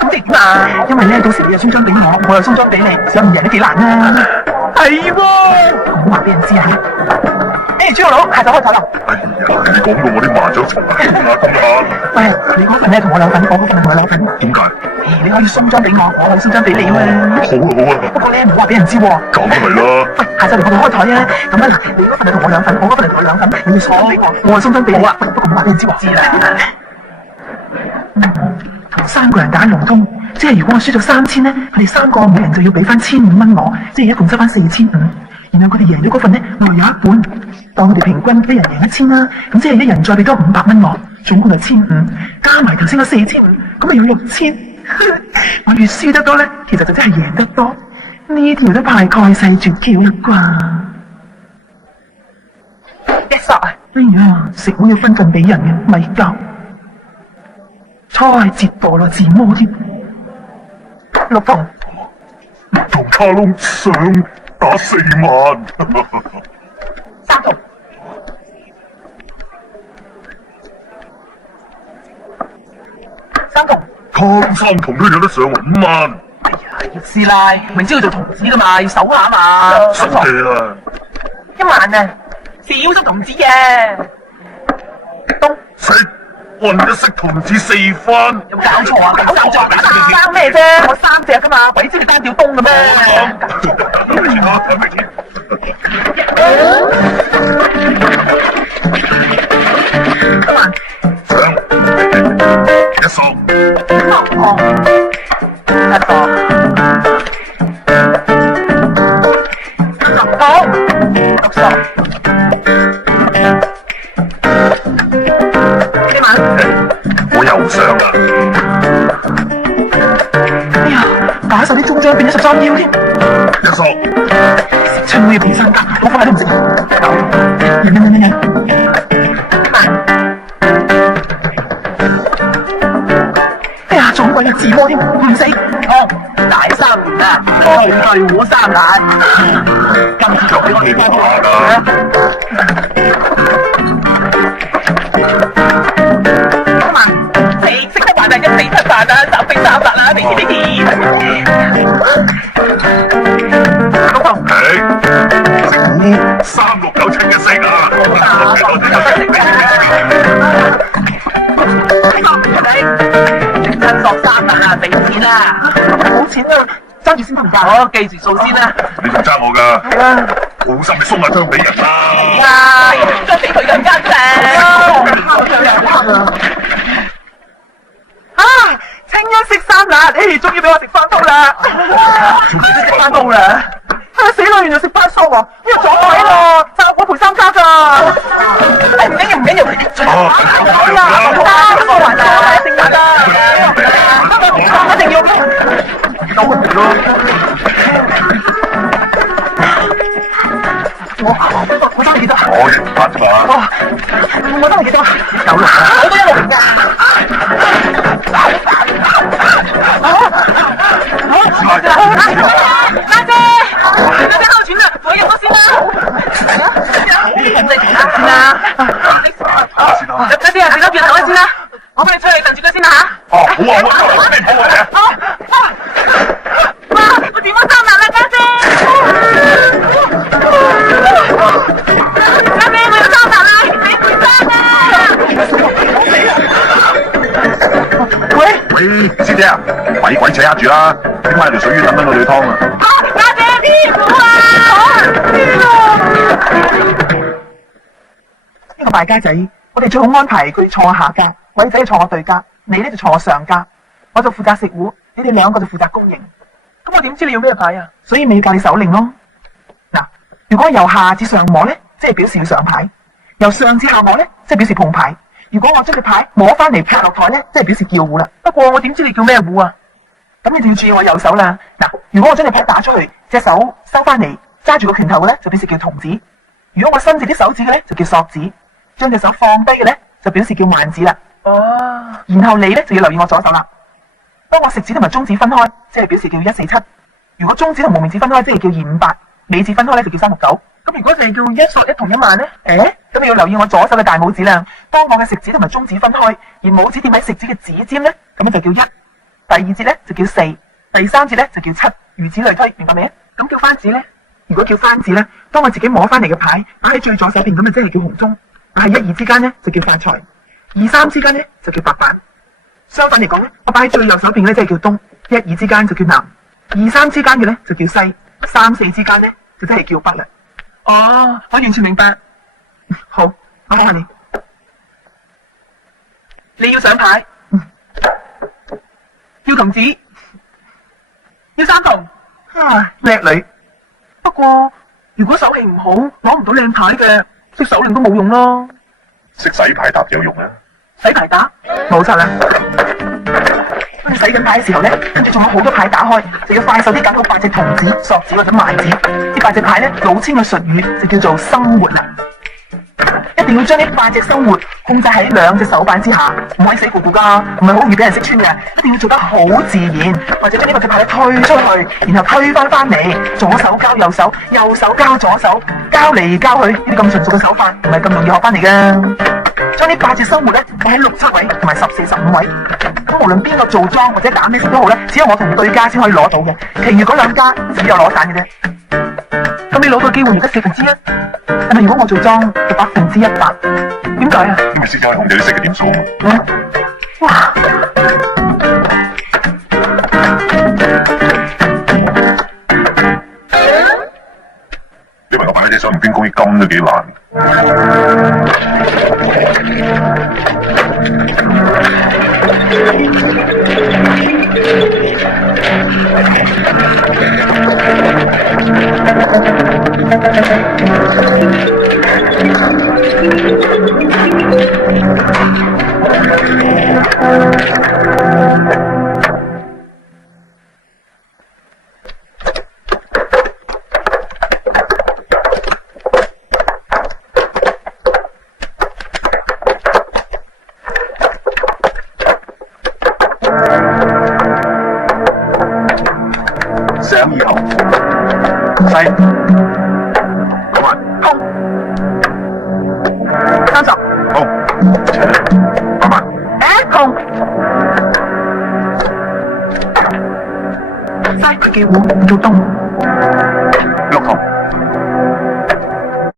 咁即係點啊？因為咧，到時你又送張俾我，我又送張俾你，想唔贏都幾難啊。係喎，講話俾人知啊。朱老佬，下晝開台啦。哎呀，你講到我啲麻雀從嚟啦，喂，你嗰份咧同我2份，我嗰份同我2份。點解？你可以送張俾我，我可以送張俾你啊嘛。好啊，不過咧，唔好話俾人知喎。咁係啦。喂，下晝嚟我哋開台啊！咁啊嗱，你嗰份係同我2份，我嗰份係同我2份，你要送張俾我，我係送張俾你。好啊，不過唔好話俾人知喎。知啦。同3個人打龍通，即係如果我輸咗3000咧，佢哋3個每人就要俾翻1500蚊我，即係一共收翻4500。然後佢哋贏咗嗰份咧，我又有一半。當佢哋平均一人贏1000啦，咁即係一人再俾多500蚊我，總共就1500，加埋頭先嗰4500，咁咪要6000。我越輸得多咧，其實就真係贏得多。呢條都大概細絕橋啦啩。一索啊！哎呀，食碗要分份俾人嘅，咪夠。初係折墮落自摸添。6筒。同卡窿上打4萬。 3筒。3筒。卡窿3筒都有得上5萬。哎呀，葉師奶，明知要做童子噶嘛，要守下嘛。收皮啦！1萬啊，小心童子嘅。東。食混一色童子4番。有冇搞錯啊？搞錯啊！生咩啫？我3隻噶嘛，鬼知你單吊東嘅咩？1萬。上。一索。哦。一索。10筒。6索。1萬。我又上啦。哎呀，打晒啲中獎變咗13腰添。一索。食春都要變3格，我翻嚟都唔食。人。哎呀，仲鬼有自摸添，唔死。哦，大3門啊，開對我3眼。今次就俾我哋翻啲啦。1萬，食得飯啊，一四七飯啊，三飛三辣啦，你甜你甜。老豆，3697一色啊！親索三辣啊，俾錢啊！冇錢啊，爭住先得唔得？我記住數先啦。你仲爭我㗎？係啊。好心你鬆下張俾人啦！啊，張俾佢更加正。啊，清一色三辣，你終於俾我食翻煲啦！食翻煲啦！啊死啦，原來食翻餸喎，呢個撞位咯，就我賠3家咋？唔緊要唔緊要，我還咗一定得㗎，一定要嘅。到佢咯。我真係記得，我認得啫嘛。我真係記得，有啦，我都一路㗎。家姐，哮喘啦，我入咗先啦。你唔使同佢先啦。家姐啊，你嗰邊等我先啦，我幫你出去等住佢先啦嚇。哦，好啊，我你唔好我嘅。哇，我點咗3辣啦，家姐。家姐，我有3辣啦，你賠3啊！喂，師姐啊，咪鬼扯下住啦，點解條水魚等我哋湯啊？家姐，師傅啊！呢個敗家仔，我哋最好安排佢坐我下家，偉仔坐我對家，你呢就坐我上家，我就負責食糊，你哋2個就負責供應。咁我點知你要咩牌啊？所以咪要教你手令咯。嗱，如果由下至上摸咧，即係表示要上牌；由上至下摸咧，即係表示碰牌。如果我將隻牌摸翻嚟拍落台咧，即係表示叫糊啦。不過我點知你叫咩糊啊？咁你就要注意我右手啦。嗱，如果我將隻牌打出去，隻手收翻嚟揸住個拳頭嘅咧，就表示叫童子；如果我伸直啲手指嘅咧，就叫索子；將隻手放低嘅咧，就表示叫慢子啦。哦。然後你咧就要留意我左手啦。當我食指同埋中指分開，即係表示叫147；如果中指同無名指分開，即係叫258；尾指分開咧就叫369。咁如果就係叫1索1同1萬咧？咁你要留意我左手嘅大拇指啦。當我嘅食指同埋中指分開，而拇指掂喺食指嘅指尖咧，咁樣就叫1；第2節咧就叫4；第3節咧就叫7，如此類推，明白未啊？咁叫番子咧？如果叫番子咧，當我自己摸翻嚟嘅牌擺喺最左手邊，咁啊即係叫紅中；但係1、2之間咧就叫發財；2、3之間咧就叫白板。相反嚟講咧，我擺喺最右手邊咧即係叫東；1、2之間就叫南；2、3之間嘅咧就叫西；3、4之間咧就真係叫北啦。哦，我完全明白。好，我考下你，你要上牌，要童子，要3筒，叻女。不過如果手氣唔好，攞唔到靚牌嘅，識手令都冇用咯。識洗牌搭有用啊！洗牌打，冇錯啦。當你洗緊牌嘅時候咧，跟住仲有好多牌打開，就要快手啲揀到8隻童子、索子或者萬子。呢8隻牌咧，老千嘅術語就叫做生活啦。一定要將呢8隻生活控制喺2隻手板之下，唔可以死咕咕噶，唔係好容易俾人識穿嘅。一定要做得好自然，或者將呢8隻牌推出去，然後推翻嚟，左手交右手，右手交左手，交嚟交去，呢啲咁純熟嘅手法，唔係咁容易學翻嚟嘅。將呢8隻生活咧擺喺6、7位同埋14、15位，咁無論邊個做莊或者打咩色都好咧，只有我同對家先可以攞到嘅，其餘嗰2家只有攞散嘅啫。咁你攞到機會而家1/4，但係如果我做莊就100%，點解啊？因為師姐可以控制你識嘅點數啊嘛。哇！你話我擺喺隻手入邊公益金都幾難。上以後，西9萬，空30，空8萬，空。叫我做東。